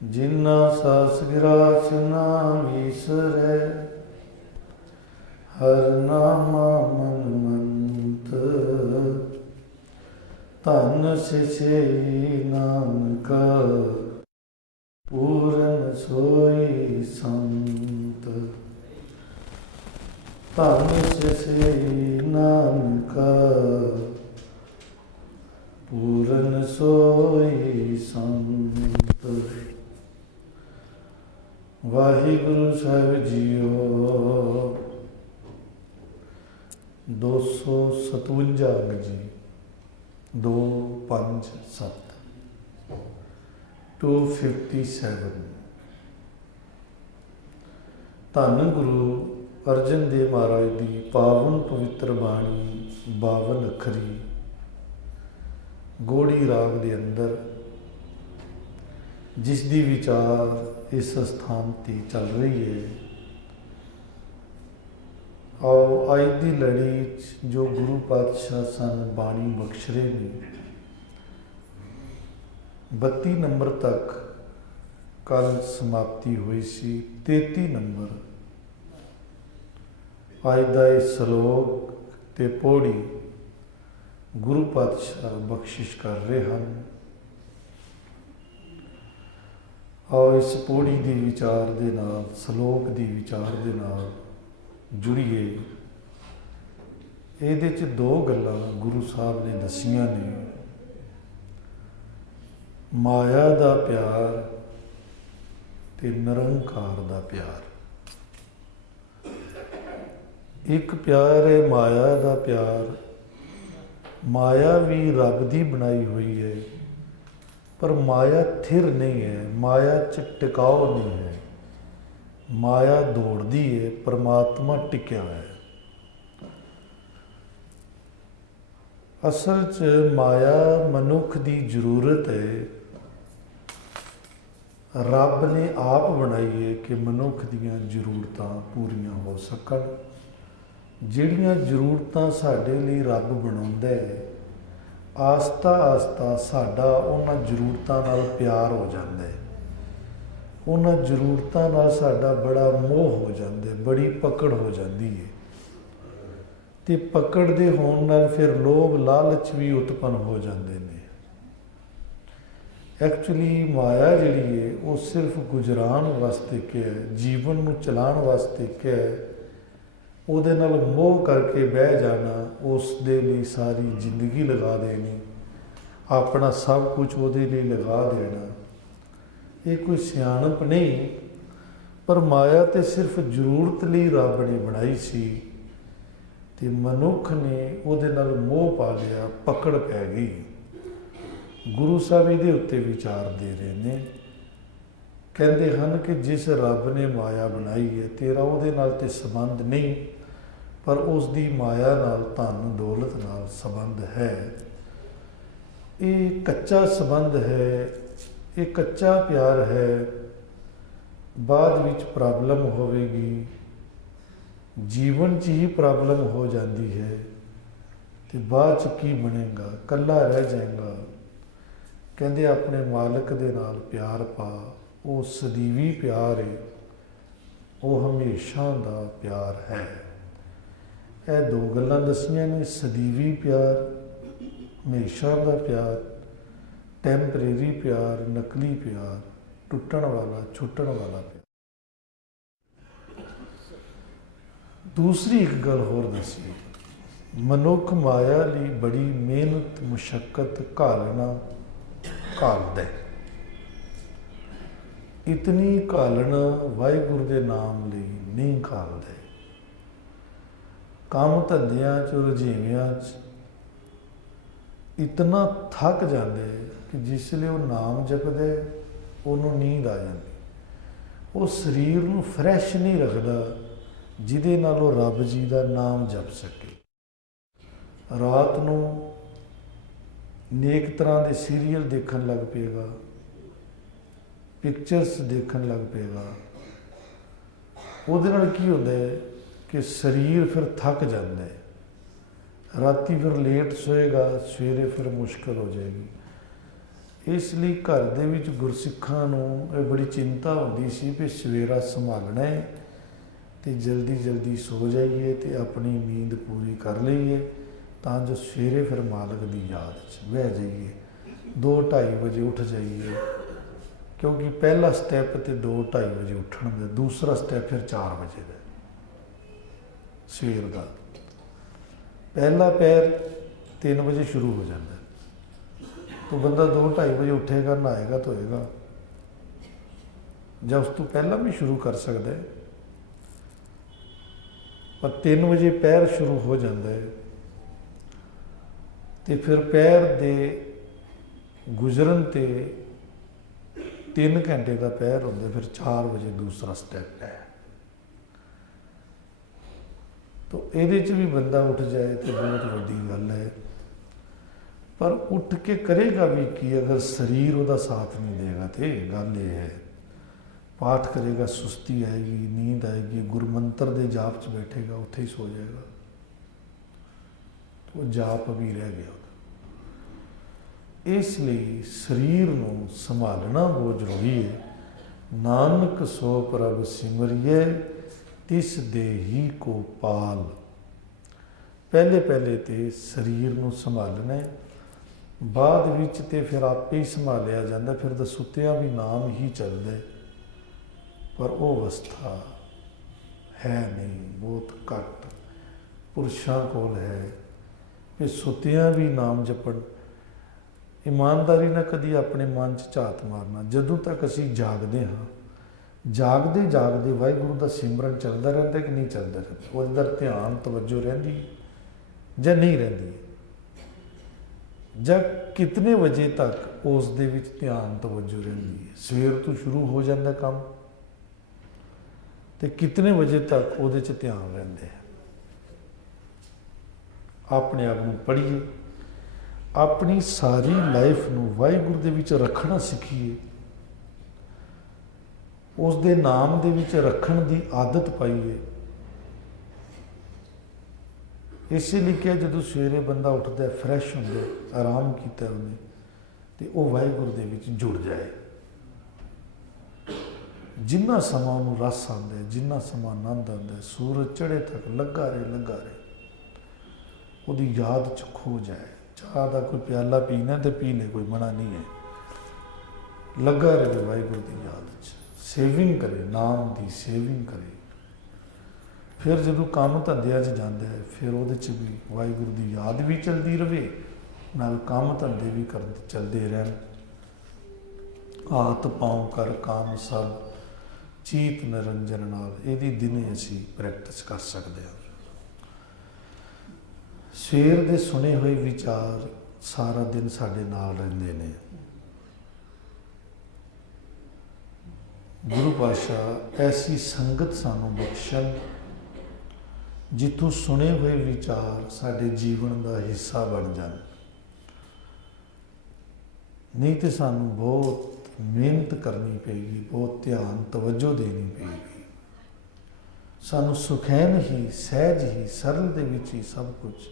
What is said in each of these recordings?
जिन्ना सास गिरास ना विसरै, हर नामा मन मंत। धन से नानक पूरन सोई संत। धन से नानक पूरन सोई संत। वाहिगुरु साहिब जीओ 257 अंग जी 2 5 7 257। धन गुरु अर्जन देव महाराज की पावन पवित्र बाणी 52 अखरी गोड़ी राग के अंदर जिसकी विचार इस स्थान पर चल रही है। आओ अज की लड़ी जो गुरु पातशाह सन बाणी बख्श रहे ने 32 नंबर तक कल समाप्ति हुई सी। 33 नंबर अज का यह सलोक ते पौड़ी गुरु पातशाह बख्शिश कर रहे हैं। और इस पौड़ी की विचार के नाल सलोक की विचार के नाल जुड़िए। ये दो गल्लां गुरु साहब ने दसियां ने, माया का प्यार ते निरंकार का प्यार। एक प्यार है माया का प्यार। माया भी रब की बनाई हुई है, पर माया थिर नहीं है, माया च टिकाव नहीं है। माया दौड़ती है, परमात्मा टिकया है। असल च माया मनुख की जरूरत है। रब ने आप बनाई है कि मनुख दीयां जरूरतां पूरियां हो सकन। जिहड़ियां जरूरतां साडे लई रब बनाउंदा है, आस्ता आस्ता साडा उन्हां जरूरतां नाल प्यार हो जाता है। उन्हां जरूरतां नाल साडा बड़ा मोह हो जाता है, बड़ी पकड़ हो जाती है। ते पकड़ दे होण नाल फिर लोभ लालच भी उत्पन्न हो जाते हैं। एक्चुअली माया जिहड़ी है वो सिर्फ गुजरान वास्ते क्या है, जीवन नूं चलाउण वास्ते क्या है। ਉਹਦੇ ਨਾਲ मोह करके बह जाना, उस दे लिए सारी जिंदगी लगा देनी, अपना सब कुछ ਉਹਦੇ लिए लगा देना, ये कोई सियाणप नहीं। पर माया तो सिर्फ जरूरत लिए रब ने बनाई सी, ते मनुख ने ਉਹਦੇ ਨਾਲ मोह पा लिया, पकड़ पै गई। गुरु साहब ਇਹਦੇ उत्ते विचार दे रहे हैं। कहते हैं कि जिस रब ने माया बनाई है, तेरा ਉਹਦੇ ਨਾਲ ते संबंध नहीं, पर उसकी माया नाल धन दौलत नाल संबंध है। ये कच्चा संबंध है, ये कच्चा प्यार है। बाद विच प्रॉब्लम होवेगी, जीवन च ही प्रॉब्लम हो जाती है, तो बाद च की बनेगा, कला रह जाएगा। कहते अपने मालिक दे नाल प्यार पा, वो सदीवी प्यार है, वो हमेशा का प्यार है। यह दो गल्लां दसियां ने, सदीवी प्यार, हमेशा का प्यार, टैंपरेरी प्यार, नकली प्यार, टुटण वाला छुटण वाला प्यार। दूसरी एक गल होर दसी, मनुख माया लई बड़ी मेहनत मुशक्कत घालना घालदा है। इतनी घालना वाहिगुरू के नाम लई नहीं घालदा। काम धंधियां च रुझेवियां इतना थक जाते कि जिसले वो नाम जपदे उन्होंने नींद आ जाती। वो शरीर नूं फ्रैश नहीं रखता जिहदे नाल वो रब जी का नाम जप सके। रात नूं नेक तरह के सीरीयल देखन लग पेगा, पिक्चर्स देखन लग पेगा। ਉਹਦੇ ਨਾਲ ਕੀ ਹੁੰਦਾ है कि शरीर फिर थक जाता है, राती फिर लेट सोएगा, सवेरे फिर मुश्किल हो जाएगी। ਇਸ ਲਈ ਘਰ ਦੇ ਵਿੱਚ ਗੁਰਸਿੱਖਾਂ ਨੂੰ ਇਹ ਬੜੀ ਚਿੰਤਾ ਹੁੰਦੀ ਸੀ ਵੀ ਸਵੇਰਾ ਸੰਭਾਲਣਾ ਹੈ ਤੇ ਜਲਦੀ ਜਲਦੀ ਸੋ ਜਾਈਏ ਤੇ ਆਪਣੀ ਨੀਂਦ ਪੂਰੀ ਕਰ ਲਈਏ ਤਾਂ ਜੋ ਸਵੇਰੇ ਫਿਰ ਮਾਲਕ ਦੀ ਯਾਦ 'ਚ ਬਹਿ ਜਾਈਏ, 2-2:30 ਵਜੇ ਉੱਠ ਜਾਈਏ। ਕਿਉਂਕਿ ਪਹਿਲਾ ਸਟੈਪ ਤੇ 2-2:30 ਵਜੇ ਉੱਠਣ ਦਾ, ਦੂਸਰਾ ਸਟੈਪ ਫਿਰ 4 ਵਜੇ ਦਾ ਸਵੇਰ ਦਾ। ਪਹਿਲਾ ਪੈਰ 3 ਵਜੇ ਸ਼ੁਰੂ ਹੋ ਜਾਂਦਾ, तो बंदा 2-2:30 वजे उठेगा, नहाएगा धोएगा, ਜਾਂ ਉਸ ਤੋਂ ਪਹਿਲਾਂ भी शुरू कर सकता है, पर 3 ਵਜੇ पैर शुरू हो जाता है तो फिर पैर दे गुजरन ते 3 घंटे का पैर होंगे, फिर 4 वजे दूसरा स्टैप है। तो ये भी बंदा उठ जाए तो बहुत वड्डी गल है, पर उठ के करेगा भी कि अगर शरीर उसका साथ नहीं देगा तो गल ये है। पाठ करेगा, सुस्ती आएगी, नींद आएगी, गुरमंत्र के जाप च बैठेगा, उत्थे ही सो जाएगा, तो जाप भी रह गया। इसलिए शरीर को संभालना बहुत जरूरी है। नानक सो प्रभ सिमरिए तिस देही को पाल। पहले पहले तो शरीर को संभालना है, बाद विच ते फिर आपे ही संभालिया जाता, फिर तो सुत्तिया भी नाम ही चलते, पर वो अवस्था है नहीं, बहुत घट पुरुषों को है कि सुत्तिया भी नाम जपन। ईमानदारी ना कदी अपने मन च झात मारना, जदों तक असी जागते हाँ, जागते जागते वाहिगुरू का सिमरन चलता रहता कि नहीं चलता रहता, वो इधर ध्यान तवज्जो रहिंदी जां नहीं रहिंदी, जब कितने वजे तक उस दे विच ध्यान तवज्जो रहिंदी है। सवेर तो शुरू हो जाता काम तो कितने वजे तक उहदे च ध्यान रहिंदे है। अपने आप को पढ़िए, अपनी सारी लाइफ नूं वाहिगुरू दे विच रखना सीखिए, उस दे नाम दे विच रखण दी आदत पाइए। इसीलिए क्या जो सवेरे बंदा उठता है, फ्रैश होंगे, आराम किया उन्हें, तो वह वाहिगुरू दे विच जुड़ जाए। जिन्ना समा उन्होंने रस आता है, जिन्ना समा आनंद आता है, सूरज चढ़े तक लगा रहे, वो याद च खो जाए। चाह का कोई प्याला पीना तो पी ले, कोई मना नहीं है, लगा रहे वाहिगुरू की याद च, सेविंग करे, नाम की सेविंग करे। फिर जो काम धंधिया जाता है, फिर वो भी वाहिगुरू की याद भी चलती रहे, नाल काम धंधे भी कर चलते रहन। हाथ पाँव कर काम सब चीत निरंजन नाल, यदि दिने असी प्रैक्टिस कर सकते हैं। सवेर दे सुने हुए विचार सारा दिन साडे नाल रहिंदे ने। गुरु पातशाह ऐसी संगत सानू बख्शन जिथों सुने हुए विचार साडे जीवन का हिस्सा बन जाए, नहीं तो सानू बहुत मेहनत करनी पेगी, बहुत ध्यान तवज्जो देनी पेगी। सानू सुखैन ही, सहज ही, सरल दे विच ही सब कुछ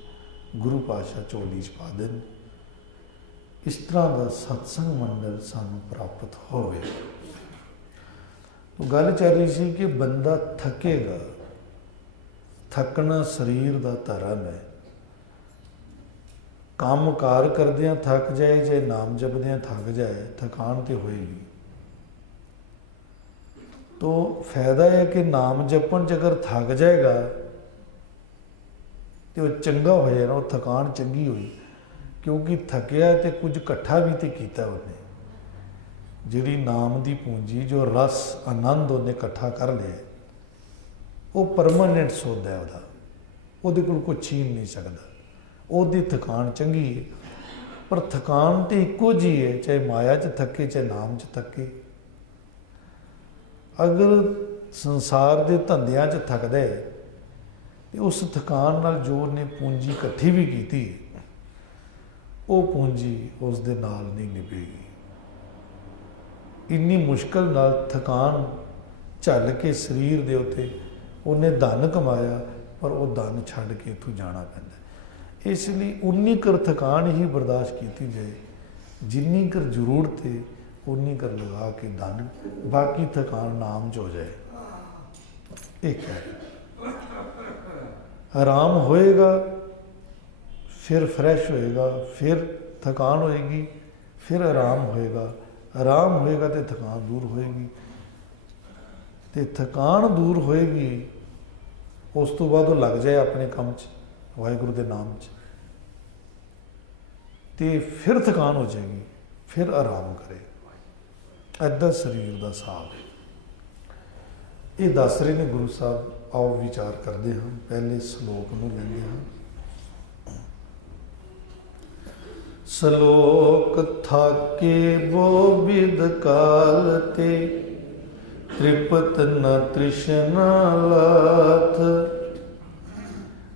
गुरु पातशाह झोली च पा देन। इस तरह का सत्संग मंडल सानू प्राप्त होवे। तो गल चल रही सी कि बंदा थकेगा, थकना शरीर का धर्म है। काम कार करदियां थक जाए, चाहे नाम जपदियां थक जाए, थकान तो होएगी। तो फायदा है कि नाम जपन च अगर थक जाएगा तो वह चंगा हो जाए ना, वो थकान चंगी हुई, क्योंकि थकिया तो कुछ इकट्ठा भी तो किया उन्हें। जिहड़ी नाम की पूंजी, जो रस आनंद उन्हें इकट्ठा कर लिया, वो परमानेंट सौदा है, ਉਹਦੇ ਕੋਲ कोई छीन नहीं सकता। ਉਹਦੀ थकान चंगी है, पर थकान तो एको जी है, चाहे माया च थके, चाहे नाम च थके। अगर संसार के धंधिया च थकदा है तो उस थकान नाल जो ने पूंजी इकट्ठी भी की, वो पूंजी उस दे नाल नहीं निभेगी। इन्नी मुश्किल नाल थकान झल के शरीर दे उत्ते उन्हें धन कमाया, पर वो धन छड़ के इत्थों जाना पैंदा। इसलिए उन्नी कर थकान ही बर्दाश्त की जाए जिन्नी कर जरूरत है उन्नी कर लगा के धन, बाकी थकान नाम च हो जाए। एक है आराम होएगा, फिर फ्रैश होएगा, फिर थकान होएगी, फिर आराम होएगा, आराम होएगा तो थकान दूर होएगी, तो थकान दूर होएगी, उस तो बाद वो लग जाए अपने काम च, वाहिगुरु के नाम च, तो फिर थकान हो जाएगी, फिर आराम करे। ऐदा शरीर का साब है। ये दस रहे हैं गुरु साहब। आओ विचार करते हैं, पहले श्लोक में लेंगे हैं। श्लोक थाके वो बिद काल ते, त्रिपत न तृष्णा लाथ।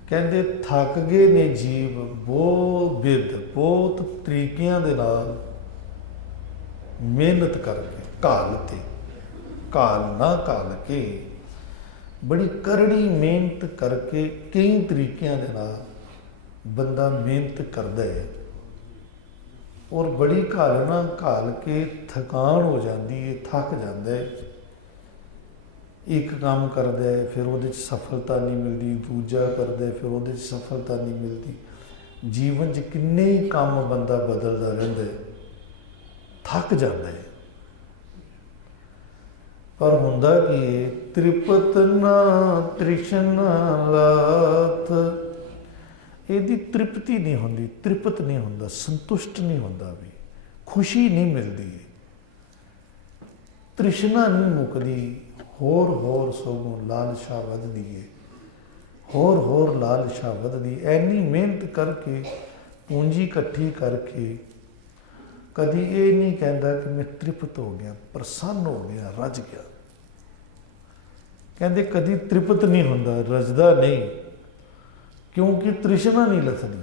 कहते थक गए ने जीव बहुत बिद, बहुत तरीकियां दे नाल मेहनत करके, घाल ते, घाल ना घाल के, बड़ी करड़ी मेहनत करके, कई तरीकों के नाल बंदा मेहनत करता है और बड़ी घालना घाल के थकान हो जाती है, थक जाता है। एक काम करता है फिर वो सफलता नहीं मिलती, दूजा करता है फिर वो सफलता नहीं मिलती। जीवन च किन्ने ही काम बंदा बदलता रहता है, थक जाता है। पर हुंदा कि त्रिपत ना तृष्णा लाथ, यदि तृप्ति नहीं होंदी, तृपत नहीं होंदा, संतुष्ट नहीं होंदा, भी खुशी नहीं मिलती, तृष्णा नहीं मुकदी, होर सगों लालशा वधदी है, होर लालशा वधदी। ऐनी मेहनत करके, पूंजी इकट्ठी करके, कभी ये नहीं कहता कि मैं तृप्त हो गया, प्रसन्न हो गया, रज गया। कहते कभी तृप्त नहीं होंदा, रजदा नहीं, क्योंकि तृष्णा नहीं लथदी।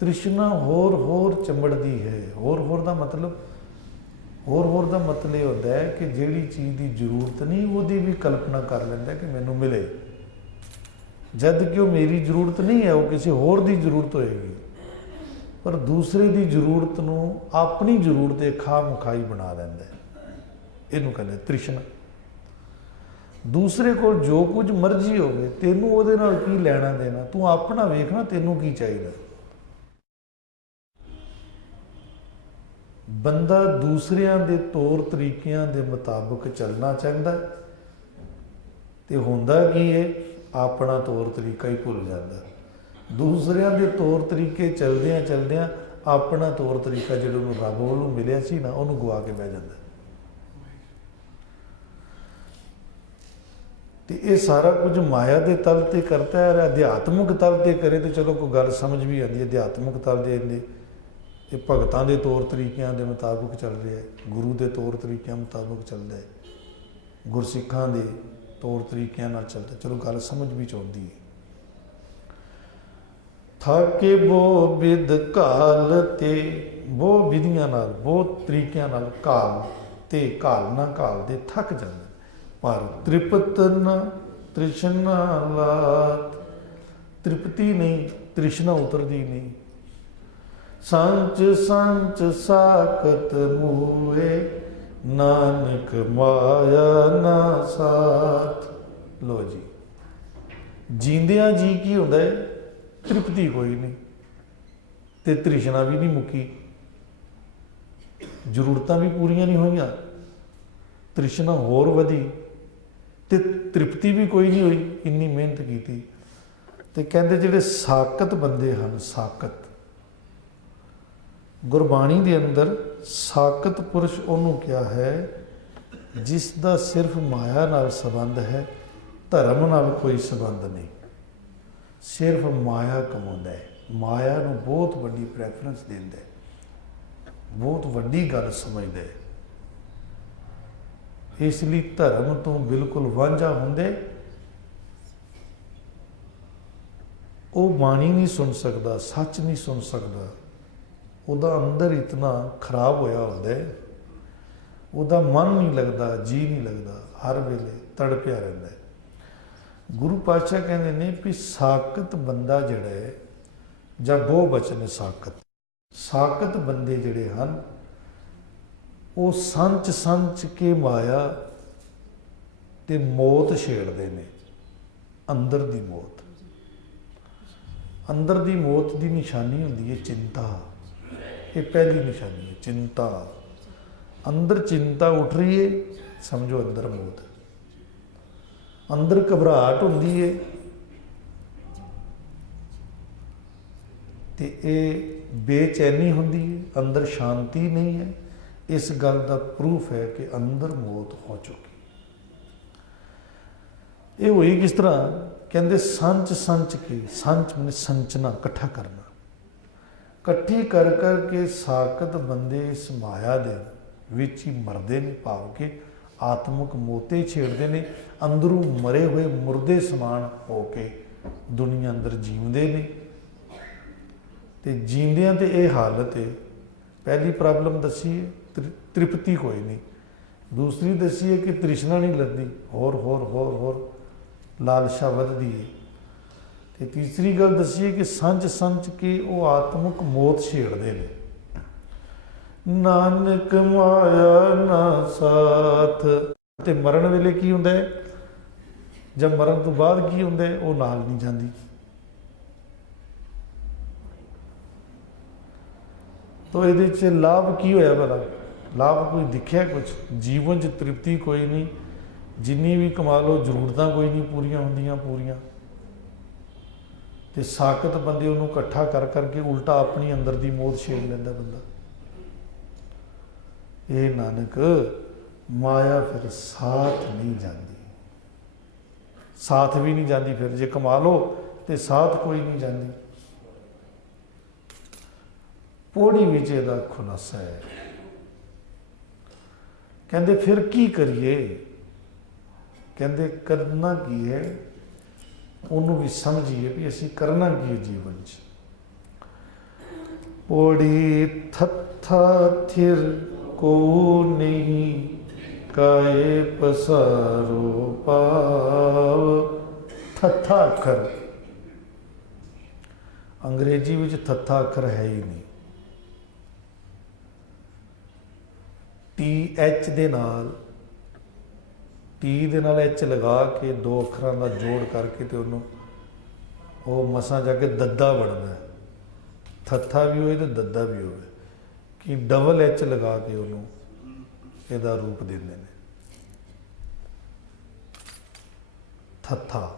तृष्णा होर चंबड़दी है। होर का मतलब, होर का मतलब ये होता है कि जिहड़ी चीज़ की जरूरत नहीं उसकी भी कल्पना कर लेंदा कि मैनू मिले, जद कि वो मेरी जरूरत नहीं है, वो किसी होर की जरूरत होएगी। पर दूसरे की जरूरत नूं अपनी जरूरत के खा मुखाई बना लैंदा है। इनू कहते तृष्णा। दूसरे को जो कुछ मर्जी होवे, तेनू उहदे नाल की लैना देना, तू अपना वेखना तेनू की चाहिए। बंदा दूसरियां दे तौर तरीकियां दे मुताबिक चलना चाहता है, तो हुंदा की है, अपना तौर तरीका ही भुल जाता। दूसरियां दे तौर तरीके चलदियां चलदियां अपना तौर तरीका जो रब वालों मिलिया सी ना, उन्होंने गवा के बह जाता। तो ये सारा कुछ माया के तल ते करता है। अध्यात्मक तल ते करे तो चलो कोई गल समझ भी आती है। अध्यात्मक तल दे ये भगतां दे तौर तरीकों के मुताबिक चल रहा है, गुरु के तौर तरीकों मुताबिक चलता है, गुरसिखां दे तौर तरीकों नाल चलता, चलो गल समझ भी आती है। थाके वो बिद काल ते, वो विधियां नाल, बहुत तरीकों नाल काल ते, घालना घाल दे थक जाते, पर तृपत न तृष्णा लात। तृप्ति नहीं, तृष्णा उतरती नहीं। संच संच साकत मुए, नानक माया ना साथ। लो जी, जींदिया जी की होंदा है, तृप्ति कोई नहीं, ते तृष्णा भी नहीं मुक्की, जरूरतां भी पूरियां नहीं होईयां, तृष्णा होर वधी, ते तृप्ति भी कोई नहीं हुई, इन्नी मेहनत की। तो कहते जिहड़े साकत बंदे हैं, साकत गुरबाणी के अंदर साकत पुरुष उन्होंने क्या है, जिसका सिर्फ माया नाल संबंध है, धर्म नाल कोई संबंध नहीं, सिर्फ माया कमाउंदा है, माया नूं बहुत वड्डी प्रैफरेंस देंदा है, बहुत वड्डी गल समझदा है। इसलिए धर्म तो बिल्कुल वांझा होंदे, वो बाणी नहीं सुन सकता, सच नहीं सुन सकता, उहदा अंदर इतना खराब होया होंदा है, उहदा मन नहीं लगता, जी नहीं लगता, हर वेले तड़पिया रहिंदा है। गुरु पातशाह कहते हैं भी साकत बंदा जिहड़ा है, जां बहु बचन है साकत, ਸਾਕਤ ਬੰਦੇ ਜਿਹੜੇ ਹਨ ਉਹ ਸੰਚ ਕੇ ਮਾਇਆ ਤੇ ਮੌਤ ਛੇੜਦੇ ਨੇ। ਅੰਦਰ ਦੀ ਮੌਤ, ਅੰਦਰ ਦੀ ਮੌਤ ਦੀ ਨਿਸ਼ਾਨੀ ਹੁੰਦੀ ਹੈ ਚਿੰਤਾ। ਇਹ ਪਹਿਲੀ ਨਿਸ਼ਾਨੀ ਹੈ, ਚਿੰਤਾ। ਅੰਦਰ ਚਿੰਤਾ ਉੱਠ ਰਹੀ ਹੈ, ਸਮਝੋ ਅੰਦਰ ਮੌਤ। ਅੰਦਰ ਘਬਰਾਹਟ ਹੁੰਦੀ ਹੈ ਤੇ ਇਹ ਬੇਚੈਨੀ ਹੁੰਦੀ ਹੈ, ਅੰਦਰ ਸ਼ਾਂਤੀ ਨਹੀਂ ਹੈ। ਇਸ ਗੱਲ ਦਾ ਪ੍ਰੂਫ ਹੈ ਕਿ ਅੰਦਰ ਮੌਤ ਹੋ ਚੁੱਕੀ। ਇਹ ਹੋਈ ਕਿਸ ਤਰ੍ਹਾਂ? ਕਹਿੰਦੇ ਸੰਚ ਕੇ, ਸੰਚ ਮਨੇ ਸੰਚਨਾ, ਇਕੱਠਾ ਕਰਨਾ। ਇਕੱਠੀ ਕਰ ਕੇ ਸਾਕਤ ਬੰਦੇ ਇਸ ਮਾਇਆ ਦੇ ਵਿੱਚ ਹੀ ਮਰਦੇ ਨੇ, ਭਾਵ ਕਿ ਆਤਮਿਕ ਮੋਤੇ ਛੇੜਦੇ ਨੇ। ਅੰਦਰੋਂ ਮਰੇ ਹੋਏ ਮੁਰਦੇ ਸਮਾਨ ਹੋ ਕੇ ਦੁਨੀਆ ਅੰਦਰ ਜੀਉਂਦੇ ਨੇ। ਤੇ ਜੀਂਦਿਆਂ ਤੇ ਇਹ ਹਾਲਤ ਹੈ। ਪਹਿਲੀ ਪ੍ਰੋਬਲਮ ਦੱਸੀ ਹੈ ਤ੍ਰਿਪਤੀ ਕੋਈ ਨਹੀਂ। ਦੂਸਰੀ ਦੱਸੀ ਹੈ ਕਿ ਤ੍ਰਿਸ਼ਨਾ ਨਹੀਂ ਲੱਗਦੀ, ਹੋਰ ਲਾਲਸ਼ਾ ਵੱਧਦੀ ਹੈ। ਤੇ ਤੀਸਰੀ ਗੱਲ ਦੱਸੀ ਹੈ ਕਿ ਸੰਚ ਕੇ ਉਹ ਆਤਮਿਕ ਮੌਤ ਛੇੜਦੇ ਨੇ। ਨਾਨਕ ਮਾਇਆ ਨਾ ਸਾਥ। ਤੇ ਮਰਨ ਵੇਲੇ ਕੀ ਹੁੰਦਾ ਹੈ? ਜਦ ਮਰਨ ਤੋਂ ਬਾਅਦ ਕੀ ਹੁੰਦਾ ਹੈ? ਉਹ ਨਾਲ ਨਹੀਂ ਜਾਂਦੀ। ਤੋ ਇਹਦੇ 'ਚ ਲਾਭ ਕੀ ਹੋਇਆ ਭਲਾ? ਲਾਭ ਕੋਈ ਦਿਖਿਆ ਕੁਛ? ਜੀਵਨ 'ਚ ਤ੍ਰਿਪਤੀ ਕੋਈ ਨਹੀਂ। ਜਿੰਨੀ ਵੀ ਕਮਾ ਲਓ, ਜ਼ਰੂਰਤਾਂ ਕੋਈ ਨਹੀਂ ਪੂਰੀਆਂ ਹੁੰਦੀਆਂ ਪੂਰੀਆਂ। ਤੇ ਸਾਕਤ ਬੰਦੇ ਉਹਨੂੰ ਇਕੱਠਾ ਕਰ ਕੇ ਉਲਟਾ ਆਪਣੀ ਅੰਦਰ ਦੀ ਮੌਤ ਛੇੜ ਲੈਂਦਾ ਬੰਦਾ। ਇਹ ਨਾਨਕ ਮਾਇਆ ਫਿਰ ਸਾਥ ਨਹੀਂ ਜਾਂਦੀ, ਸਾਥ ਵੀ ਨਹੀਂ ਜਾਂਦੀ। ਫਿਰ ਜੇ ਕਮਾ ਲਓ ਤੇ ਸਾਥ ਕੋਈ ਨਹੀਂ ਜਾਂਦੀ। ਪੌੜੀ ਵਿੱਚ ਇਹਦਾ ਖੁਲਾਸਾ ਹੈ। ਕਹਿੰਦੇ ਫਿਰ ਕੀ ਕਰੀਏ? ਕਹਿੰਦੇ ਕਰਨਾ ਕੀ ਹੈ, ਉਹਨੂੰ ਵੀ ਸਮਝੀਏ ਵੀ ਅਸੀਂ ਕਰਨਾ ਕੀ ਹੈ ਜੀਵਨ 'ਚ। ਪੌੜੀ ਥੱਥਾ ਥਿਰ ਕੋ ਨਹੀਂ, ਕਾਏ ਪਸਾਰੋ ਪਾਵ। ਥੱਥਾ ਅੱਖਰ, ਅੰਗਰੇਜ਼ੀ ਵਿੱਚ ਥੱਥਾ ਅੱਖਰ ਹੈ ਹੀ ਨਹੀਂ। TH ਦੇ ਨਾਲ H ਲਗਾ ਕੇ ਦੋ ਅੱਖਰਾਂ ਦਾ ਜੋੜ ਕਰਕੇ ਤੇ ਉਹਨੂੰ ਉਹ ਮਸਾਂ ਜਾ ਕੇ ਦੱਦਾ ਬਣਦਾ। ਥੱਥਾ ਵੀ ਹੋਏ ਤੇ ਦੱਦਾ ਵੀ ਹੋਵੇ, ਕਿ ਡਬਲ H ਲਗਾ ਕੇ ਉਹਨੂੰ ਇਹਦਾ ਰੂਪ ਦਿੰਦੇ ਨੇ। ਥੱਥਾ।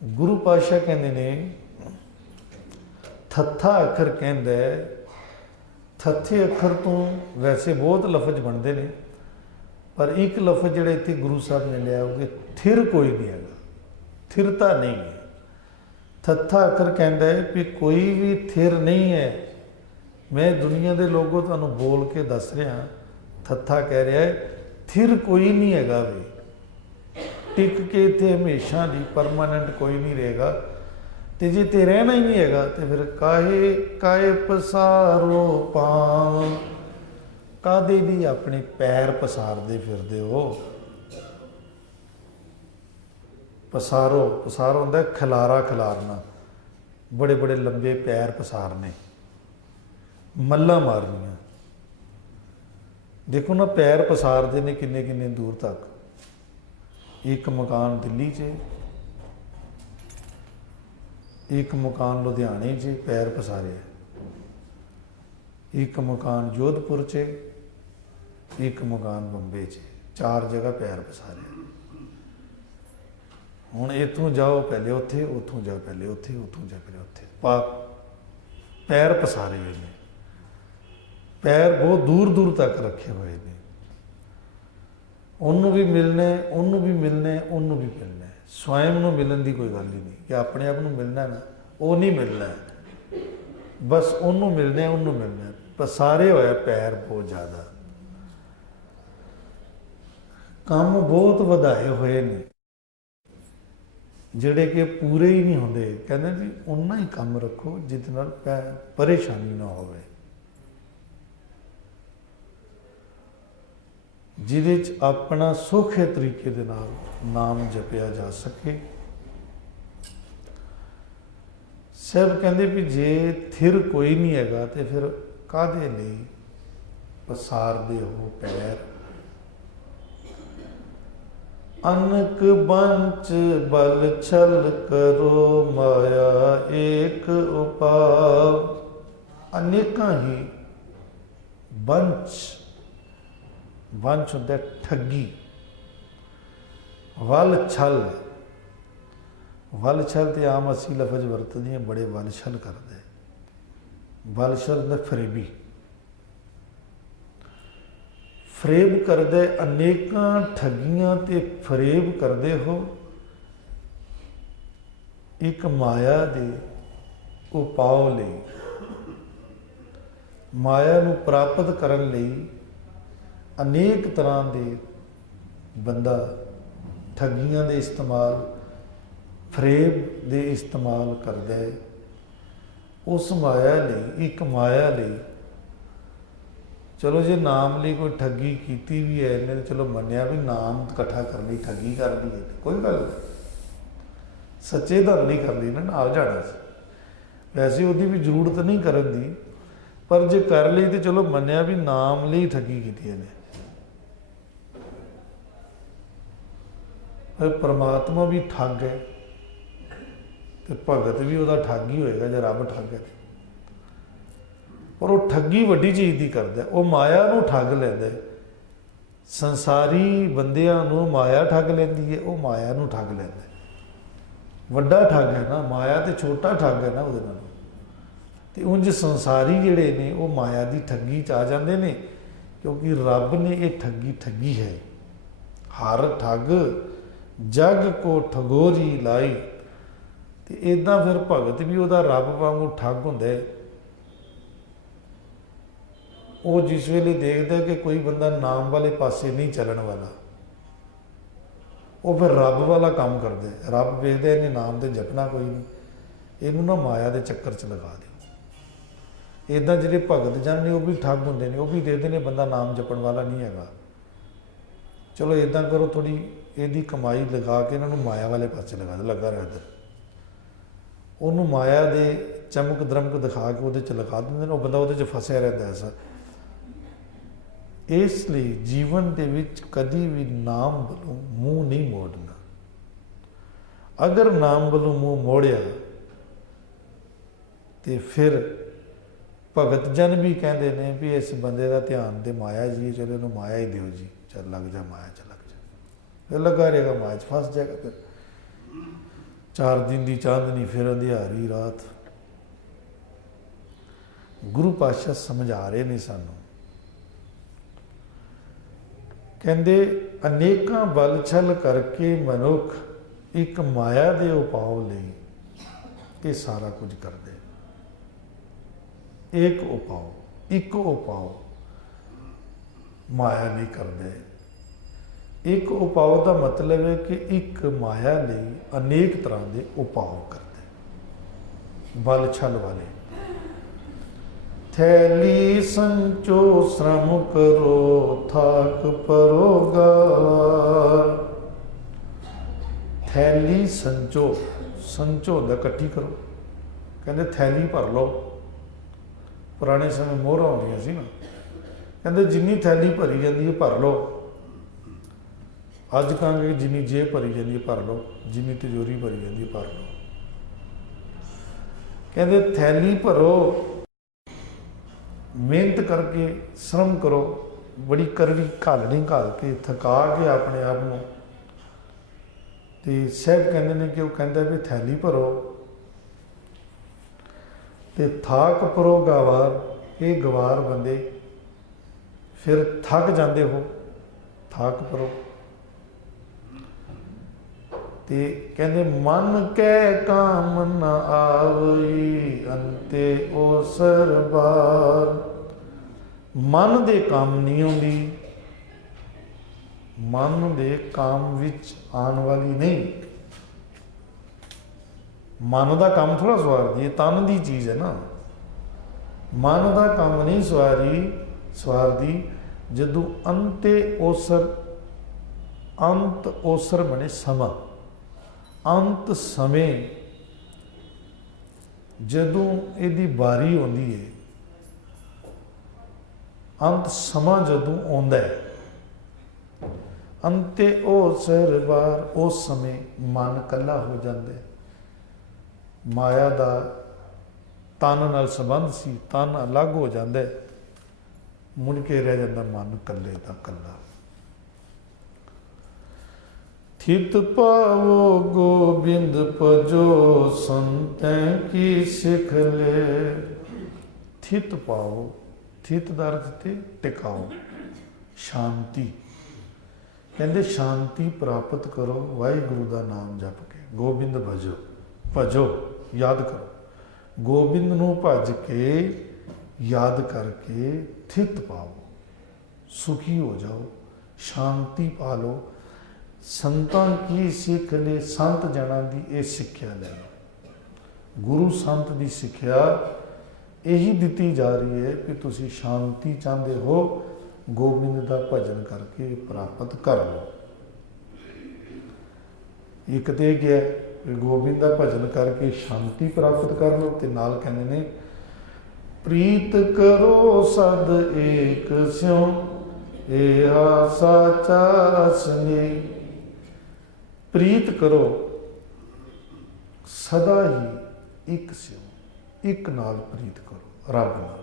ਗੁਰੂ ਪਾਤਸ਼ਾਹ ਕਹਿੰਦੇ ਨੇ ਥੱਥਾ ਅੱਖਰ ਕਹਿੰਦਾ, ਥੱਥੇ ਅੱਖਰ ਤੋਂ ਵੈਸੇ ਬਹੁਤ ਲਫ਼ਜ਼ ਬਣਦੇ ਨੇ, ਪਰ ਇੱਕ ਲਫ਼ਜ਼ ਜਿਹੜਾ ਇੱਥੇ ਗੁਰੂ ਸਾਹਿਬ ਨੇ ਲਿਆ ਉਹ ਥਿਰ ਕੋਈ ਨਹੀਂ ਹੈਗਾ, ਥਿਰਤਾ ਨਹੀਂ ਹੈ। ਥੱਥਾ ਅੱਖਰ ਕਹਿੰਦਾ ਹੈ ਵੀ ਕੋਈ ਵੀ ਥਿਰ ਨਹੀਂ ਹੈ। ਮੈਂ ਦੁਨੀਆ ਦੇ ਲੋਗੋਂ ਤੁਹਾਨੂੰ ਬੋਲ ਕੇ ਦੱਸ ਰਿਹਾ, ਥੱਥਾ ਕਹਿ ਰਿਹਾ ਹੈ ਥਿਰ ਕੋਈ ਨਹੀਂ ਹੈਗਾ ਵੀ। ਟਿਕ ਕੇ ਇੱਥੇ ਹਮੇਸ਼ਾ ਲਈ ਪਰਮਾਨੈਂਟ ਕੋਈ ਨਹੀਂ ਰਹੇਗਾ। ਤੇ ਜੇ ਤੇ ਰਹਿਣਾ ਹੀ ਨਹੀਂ ਹੈਗਾ ਤੇ ਫਿਰ ਕਾਏ ਪਸਾਰੋ ਪਾਂਵ, ਕਾਹਦੇ ਲਈ ਆਪਣੇ ਪੈਰ ਪਸਾਰਦੇ ਫਿਰਦੇ ਹੋ? ਪਸਾਰੋ ਹੁੰਦਾ ਖਿਲਾਰਾ ਖਿਲਾਰਨਾ, ਬੜੇ ਬੜੇ ਲੰਬੇ ਪੈਰ ਪਸਾਰਨੇ, ਮੱਲਾਂ ਮਾਰਨੀਆਂ। ਦੇਖੋ ਨਾ ਪੈਰ ਪਸਾਰਦੇ ਨੇ ਕਿੰਨੇ ਕਿੰਨੇ ਦੂਰ ਤੱਕ। ਇੱਕ ਮਕਾਨ ਦਿੱਲੀ 'ਚ, ਇੱਕ ਮਕਾਨ ਲੁਧਿਆਣੇ 'ਚ ਪੈਰ ਪਸਾਰੇ, ਇੱਕ ਮਕਾਨ ਜੋਧਪੁਰ 'ਚ, ਇੱਕ ਮਕਾਨ ਬੰਬੇ 'ਚ, 4 ਜਗ੍ਹਾ ਪੈਰ ਪਸਾਰੇ। ਹੁਣ ਇੱਥੋਂ ਜਾਓ ਪਹਿਲੇ ਉੱਥੇ, ਉੱਥੋਂ ਜਾਓ ਪਹਿਲੇ ਉੱਥੇ, ਉੱਥੋਂ ਜਾ ਪਹਿਲੇ ਉੱਥੇ। ਪੈਰ ਪਸਾਰੇ ਹੋਏ ਨੇ, ਪੈਰ ਬਹੁਤ ਦੂਰ ਦੂਰ ਤੱਕ ਰੱਖੇ ਹੋਏ ਨੇ। ਉਹਨੂੰ ਵੀ ਮਿਲਣਾ, ਉਹਨੂੰ ਵੀ ਮਿਲਣਾ, ਉਹਨੂੰ ਵੀ ਮਿਲਣਾ। ਸਵੈਮ ਨੂੰ ਮਿਲਣ ਦੀ ਕੋਈ ਗੱਲ ਹੀ ਨਹੀਂ ਕਿ ਆਪਣੇ ਆਪ ਨੂੰ ਮਿਲਣਾ ਨਾ, ਉਹ ਨਹੀਂ ਮਿਲਣਾ। ਬਸ ਉਹਨੂੰ ਮਿਲਣਾ, ਉਹਨੂੰ ਮਿਲਣਾ। ਪਸਾਰੇ ਹੋਇਆ ਪੈਰ ਬਹੁਤ ਜ਼ਿਆਦਾ, ਕੰਮ ਬਹੁਤ ਵਧਾਏ ਹੋਏ ਨੇ ਜਿਹੜੇ ਕਿ ਪੂਰੇ ਹੀ ਨਹੀਂ ਹੁੰਦੇ। ਕਹਿੰਦੇ ਵੀ ਉਨਾ ਹੀ ਕੰਮ ਰੱਖੋ ਜਿਹਦੇ ਨਾਲ ਪਰੇਸ਼ਾਨੀ ਨਾ ਹੋਵੇ, ਜਿਹਦੇ 'ਚ ਆਪਣਾ ਸੌਖੇ ਤਰੀਕੇ ਦੇ ਨਾਲ ਨਾਮ ਜਪਿਆ ਜਾ ਸਕੇ। ਸਾਹਿਬ ਕਹਿੰਦੇ ਵੀ ਜੇ ਥਿਰ ਕੋਈ ਨਹੀਂ ਹੈਗਾ ਤੇ ਫਿਰ ਕਾਹਦੇ ਲਈ ਪਸਾਰਦੇ ਹੋ ਪੈਰ। ਅਨਕ ਬੰਚ ਬਲ ਛਲ ਕਰੋ ਮਾਇਆ ਏਕ ਉਪਾਵ। ਅਨੇਕਾਂ ਹੀ ਬੰਚ, ਬੰਚ ਹੁੰਦਾ ਠੱਗੀ, ਵਲ ਛਲ। ਵਲ ਛਲ ਤੇ ਆਮ ਅਸੀਂ ਲਫ਼ਜ਼ ਵਰਤਦੇ ਹਾਂ, ਬੜੇ ਵਲ ਛਲ ਕਰਦੇ। ਵਲ ਛਲ ਦਾ ਫਰੇਬੀ, ਫਰੇਬ ਕਰਦੇ, ਅਨੇਕਾਂ ਠੱਗੀਆਂ ਤੇ ਫਰੇਬ ਕਰਦੇ ਹੋ ਇੱਕ ਮਾਇਆ ਦੇ ਉਪਾਅ ਲਈ। ਮਾਇਆ ਨੂੰ ਪ੍ਰਾਪਤ ਕਰਨ ਲਈ ਅਨੇਕ ਤਰ੍ਹਾਂ ਦੇ ਬੰਦਾ ਠੱਗੀਆਂ ਦੇ ਇਸਤੇਮਾਲ, ਫਰੇਬ ਦੇ ਇਸਤੇਮਾਲ ਕਰਦਾ ਹੈ ਉਸ ਮਾਇਆ ਲਈ, ਇੱਕ ਮਾਇਆ ਲਈ। ਚਲੋ ਜੇ ਨਾਮ ਲਈ ਕੋਈ ਠੱਗੀ ਕੀਤੀ ਵੀ ਹੈ ਇਹਨੇ, ਤਾਂ ਚਲੋ ਮੰਨਿਆ ਵੀ ਨਾਮ ਇਕੱਠਾ ਕਰਨ ਲਈ ਠੱਗੀ ਕਰ ਲਈ ਹੈ, ਕੋਈ ਗੱਲ ਨਹੀਂ, ਸੱਚੇ ਧਨ ਲਈ ਕਰ ਲਈ ਨਾ, ਨਾਲ ਜਾਣਾ ਸੀ। ਵੈਸੇ ਉਹਦੀ ਵੀ ਜ਼ਰੂਰਤ ਨਹੀਂ ਕਰਨ ਦੀ, ਪਰ ਜੇ ਕਰ ਲਈ ਤੇ ਚਲੋ ਮੰਨਿਆ ਵੀ ਨਾਮ ਲਈ ਠੱਗੀ ਕੀਤੀ ਇਹਨੇ। ਪਰ ਪਰਮਾਤਮਾ ਵੀ ਠੱਗ ਹੈ ਤੇ ਭਗਤ ਵੀ ਉਹਦਾ ਠੱਗ ਹੀ ਹੋਏਗਾ ਜੇ ਰੱਬ ਠੱਗ ਹੈ। ਪਰ ਉਹ ਠੱਗੀ ਵੱਡੀ ਚੀਜ਼ ਦੀ ਕਰਦਾ, ਉਹ ਮਾਇਆ ਨੂੰ ਠੱਗ ਲੈਂਦਾ। ਸੰਸਾਰੀ ਬੰਦਿਆਂ ਨੂੰ ਮਾਇਆ ਠੱਗ ਲੈਂਦੀ ਹੈ, ਉਹ ਮਾਇਆ ਨੂੰ ਠੱਗ ਲੈਂਦਾ। ਵੱਡਾ ਠੱਗ ਹੈ ਨਾ, ਮਾਇਆ ਤੇ ਛੋਟਾ ਠੱਗ ਹੈ ਨਾ ਉਹਦੇ ਨਾਲ। ਤੇ ਉਂਝ ਸੰਸਾਰੀ ਜਿਹੜੇ ਨੇ ਉਹ ਮਾਇਆ ਦੀ ਠੱਗੀ 'ਚ ਆ ਜਾਂਦੇ ਨੇ, ਕਿਉਂਕਿ ਰੱਬ ਨੇ ਇਹ ਠੱਗੀ ਠੱਗੀ ਹੈ। ਹਰ ਠੱਗ ਜਗ ਕੋ ਠਗੋਰੀ ਲਾਈ। ਤੇ ਇੱਦਾਂ ਫਿਰ ਭਗਤ ਵੀ ਉਹਦਾ ਰੱਬ ਵਾਂਗੂ ਠੱਗ ਹੁੰਦਾ ਹੈ। ਉਹ ਜਿਸ ਵੇਲੇ ਦੇਖਦਾ ਕਿ ਕੋਈ ਬੰਦਾ ਨਾਮ ਵਾਲੇ ਪਾਸੇ ਨਹੀਂ ਚੱਲਣ ਵਾਲਾ, ਉਹ ਫਿਰ ਰੱਬ ਵਾਲਾ ਕੰਮ ਕਰਦਾ। ਰੱਬ ਵੇਖਦਾ ਇਹਨੇ ਨਾਮ ਤੇ ਜਪਣਾ ਕੋਈ ਨਹੀਂ, ਇਹਨੂੰ ਨਾ ਮਾਇਆ ਦੇ ਚੱਕਰ 'ਚ ਲਗਾ ਦਿਓ। ਇੱਦਾਂ ਜਿਹੜੇ ਭਗਤ ਜਨ ਨੇ ਉਹ ਵੀ ਠੱਗ ਹੁੰਦੇ ਨੇ, ਉਹ ਵੀ ਦੇਖਦੇ ਨੇ ਬੰਦਾ ਨਾਮ ਜਪਣ ਵਾਲਾ ਨਹੀਂ ਹੈਗਾ, ਚਲੋ ਇੱਦਾਂ ਕਰੋ ਥੋੜ੍ਹੀ ਇਹਦੀ ਕਮਾਈ ਲਗਾ ਕੇ ਇਹਨਾਂ ਨੂੰ ਮਾਇਆ ਵਾਲੇ ਪਾਸੇ ਲਗਾ ਦਿਓ, ਲੱਗਾ ਰਿਹਾ ਇੱਧਰ। ਉਹਨੂੰ ਮਾਇਆ ਦੇ ਚਮਕ ਦਰਮਕ ਦਿਖਾ ਕੇ ਉਹਦੇ 'ਚ ਲਗਾ ਦਿੰਦੇ ਨੇ, ਉਹ ਬੰਦਾ ਉਹਦੇ 'ਚ ਫਸਿਆ ਰਹਿੰਦਾ ਐਸਾ। ਇਸ ਲਈ ਜੀਵਨ ਦੇ ਵਿੱਚ ਕਦੀ ਵੀ ਨਾਮ ਵੱਲੋਂ ਮੂੰਹ ਨਹੀਂ ਮੋੜਨਾ। ਅਗਰ ਨਾਮ ਵੱਲੋਂ ਮੂੰਹ ਮੋੜਿਆ ਤੇ ਫਿਰ ਭਗਤ ਜਨ ਵੀ ਕਹਿੰਦੇ ਨੇ ਵੀ ਇਸ ਬੰਦੇ ਦਾ ਧਿਆਨ ਤੇ ਮਾਇਆ ਜੀ, ਚਲੋ ਇਹਨੂੰ ਮਾਇਆ ਹੀ ਦਿਓ ਜੀ, ਚੱਲ ਲੱਗ ਜਾ ਮਾਇਆ 'ਚ ਲੱਗ ਜਾ। ਫਿਰ ਲੱਗਾ ਰਹੇਗਾ ਮਾਇਆ 'ਚ, ਫਸ ਜਾਏਗਾ। ਫਿਰ 4 ਦਿਨ ਦੀ ਚਾਂਦਨੀ, ਫਿਰ ਅੰਧਿਆਰੀ ਰਾਤ। ਗੁਰੂ ਪਾਤਸ਼ਾਹ ਸਮਝਾ ਰਹੇ ਨੇ ਸਾਨੂੰ, ਕਹਿੰਦੇ ਅਨੇਕਾਂ ਬਲ ਛਲ ਕਰਕੇ ਮਨੁੱਖ ਇੱਕ ਮਾਇਆ ਦੇ ਉਪਾਅ ਲਈ ਇਹ ਸਾਰਾ ਕੁਝ ਕਰਦੇ। ਇੱਕ ਉਪਾਅ, ਇੱਕ ਉਪਾਅ ਮਾਇਆ ਨਹੀਂ ਕਰਦੇ। ਇੱਕ ਉਪਾਅ ਦਾ ਮਤਲਬ ਹੈ ਕਿ ਇੱਕ ਮਾਇਆ ਲਈ ਅਨੇਕ ਤਰ੍ਹਾਂ ਦੇ ਉਪਾਅ ਕਰਦੇ। ਬਲ ਛਲ ਵਾਲੇ। ਥੈਲੀ ਸੰਚੋ ਸ਼ਰਮ ਕਰੋ ਥਾਕ ਪਰੋਗਾ। ਥੈਲੀ ਸੰਚੋ, ਸੰਚੋ ਦਾ ਇਕੱਠੀ ਕਰੋ। ਕਹਿੰਦੇ ਥੈਲੀ ਭਰ ਲਓ। ਪੁਰਾਣੇ ਸਮੇਂ ਮੋਹਰਾਂ ਹੁੰਦੀਆਂ ਸੀ ਨਾ, ਕਹਿੰਦੇ ਜਿੰਨੀ ਥੈਲੀ ਭਰੀ ਜਾਂਦੀ ਹੈ ਭਰ ਲਓ। ਅੱਜ ਕਹਾਂਗੇ ਜਿੰਨੀ ਜੇਬ ਭਰੀ ਜਾਂਦੀ ਹੈ ਭਰ ਲਓ, ਜਿੰਨੀ ਤਿਜੋਰੀ ਭਰੀ ਜਾਂਦੀ ਹੈ ਭਰ ਲਓ। ਕਹਿੰਦੇ ਥੈਲੀ ਭਰੋ, ਮਿਹਨਤ ਕਰਕੇ ਸ਼ਰਮ ਕਰੋ, ਬੜੀ ਕਰੜੀ ਘਾਲਣੀ ਘਾਲ ਕੇ ਥਕਾ ਕੇ ਆਪਣੇ ਆਪ ਨੂੰ। ਤੇ ਸਾਹਿਬ ਕਹਿੰਦੇ ਨੇ ਕਿ ਉਹ ਕਹਿੰਦਾ ਵੀ ਥੈਲੀ ਭਰੋ ਤੇ ਥਾਕ ਪਰੋ ਗਵਾਰ। ਇਹ ਗਵਾਰ ਬੰਦੇ ਫਿਰ ਥੱਕ ਜਾਂਦੇ ਹੋ, ਥਾਕ ਪਰੋ। ਤੇ ਕਹਿੰਦੇ ਮਨ ਕੈ ਕਾਮ ਨ ਆਵਈ ਅੰਤੇ ਓਸਰ ਬਾਰ। ਮਨ ਦੇ ਕੰਮ ਨਹੀਂ ਆਉਂਦੀ, ਮਨ ਦੇ ਕੰਮ ਵਿੱਚ ਆਉਣ ਵਾਲੀ ਨਹੀਂ। ਮਨ ਦਾ ਕੰਮ ਥੋੜ੍ਹਾ ਸਵਾਰਦੀ ਹੈ, ਤਨ ਦੀ ਚੀਜ਼ ਹੈ ਨਾ। ਮਨ ਦਾ ਕੰਮ ਨਹੀਂ ਸਵਾਰਦੀ। ਜਦੋਂ ਅੰਤੇ ਓਸਰ, ਅੰਤ ਓਸਰ ਬਣੇ ਸਮਾਂ, ਅੰਤ ਸਮੇਂ ਜਦੋਂ ਇਹਦੀ ਵਾਰੀ ਆਉਂਦੀ ਹੈ, ਅੰਤ ਸਮਾਂ ਜਦੋਂ ਆਉਂਦਾ ਹੈ, ਅੰਤੇ ਉਹ ਸਹਿਰਵਾਰ, ਉਸ ਸਮੇਂ ਮਨ ਇਕੱਲਾ ਹੋ ਜਾਂਦਾ ਹੈ। ਮਾਇਆ ਦਾ ਤਨ ਨਾਲ ਸੰਬੰਧ ਸੀ, ਤਨ ਅਲੱਗ ਹੋ ਜਾਂਦਾ ਹੈ, ਮੁੜ ਕੇ ਰਹਿ ਜਾਂਦਾ ਮਨ ਇਕੱਲੇ ਦਾ ਇਕੱਲਾ। ਥਿਤ ਪਾਵੋ ਗੋਬਿੰਦ ਭਜੋ, ਸੰਤੈਂ ਕੀ ਸਿੱਖ ਲੈ। ਥਿਤ ਪਾਓ, ਥਿਤ ਦਾ ਅਰਥ ਤੇ ਟਿਕਾਓ, ਸ਼ਾਂਤੀ। ਕਹਿੰਦੇ ਸ਼ਾਂਤੀ ਪ੍ਰਾਪਤ ਕਰੋ ਵਾਹਿਗੁਰੂ ਦਾ ਨਾਮ ਜਪ ਕੇ। ਗੋਬਿੰਦ ਭਜੋ, ਭਜੋ ਯਾਦ ਕਰੋ, ਗੋਬਿੰਦ ਨੂੰ ਭਜ ਕੇ ਯਾਦ ਕਰਕੇ ਥਿਤ ਪਾਓ, ਸੁਖੀ ਹੋ ਜਾਓ, ਸ਼ਾਂਤੀ ਪਾ ਲਓ। ਸੰਤਾਂ ਕੀ ਸਿੱਖ ਲੈ, ਸੰਤ ਜਨਾਂ ਦੀ ਇਹ ਸਿੱਖਿਆ ਲੈ ਲਓ। ਗੁਰੂ ਸੰਤ ਦੀ ਸਿੱਖਿਆ ਇਹੀ ਦਿੱਤੀ ਜਾ ਰਹੀ ਹੈ ਕਿ ਤੁਸੀਂ ਸ਼ਾਂਤੀ ਚਾਹੁੰਦੇ ਹੋ, ਗੋਬਿੰਦ ਦਾ ਭਜਨ ਕਰਕੇ ਪ੍ਰਾਪਤ ਕਰ ਲਓ। ਇੱਕ ਤੇ ਗਿਆ ਕਿ ਗੋਬਿੰਦ ਦਾ ਭਜਨ ਕਰਕੇ ਸ਼ਾਂਤੀ ਪ੍ਰਾਪਤ ਕਰ ਲਓ, ਤੇ ਨਾਲ ਕਹਿੰਦੇ ਨੇ ਪ੍ਰੀਤ ਕਰੋ ਸਦ ਏਕ ਸਿਉ, ਏਹਾ ਸਾਚਾ ਸਨੇ। ਪ੍ਰੀਤ ਕਰੋ ਸਦਾ ਹੀ ਇੱਕ ਸਿਉ, ਇੱਕ ਨਾਲ ਪ੍ਰੀਤ ਕਰੋ, ਰੱਬ ਨਾਲ।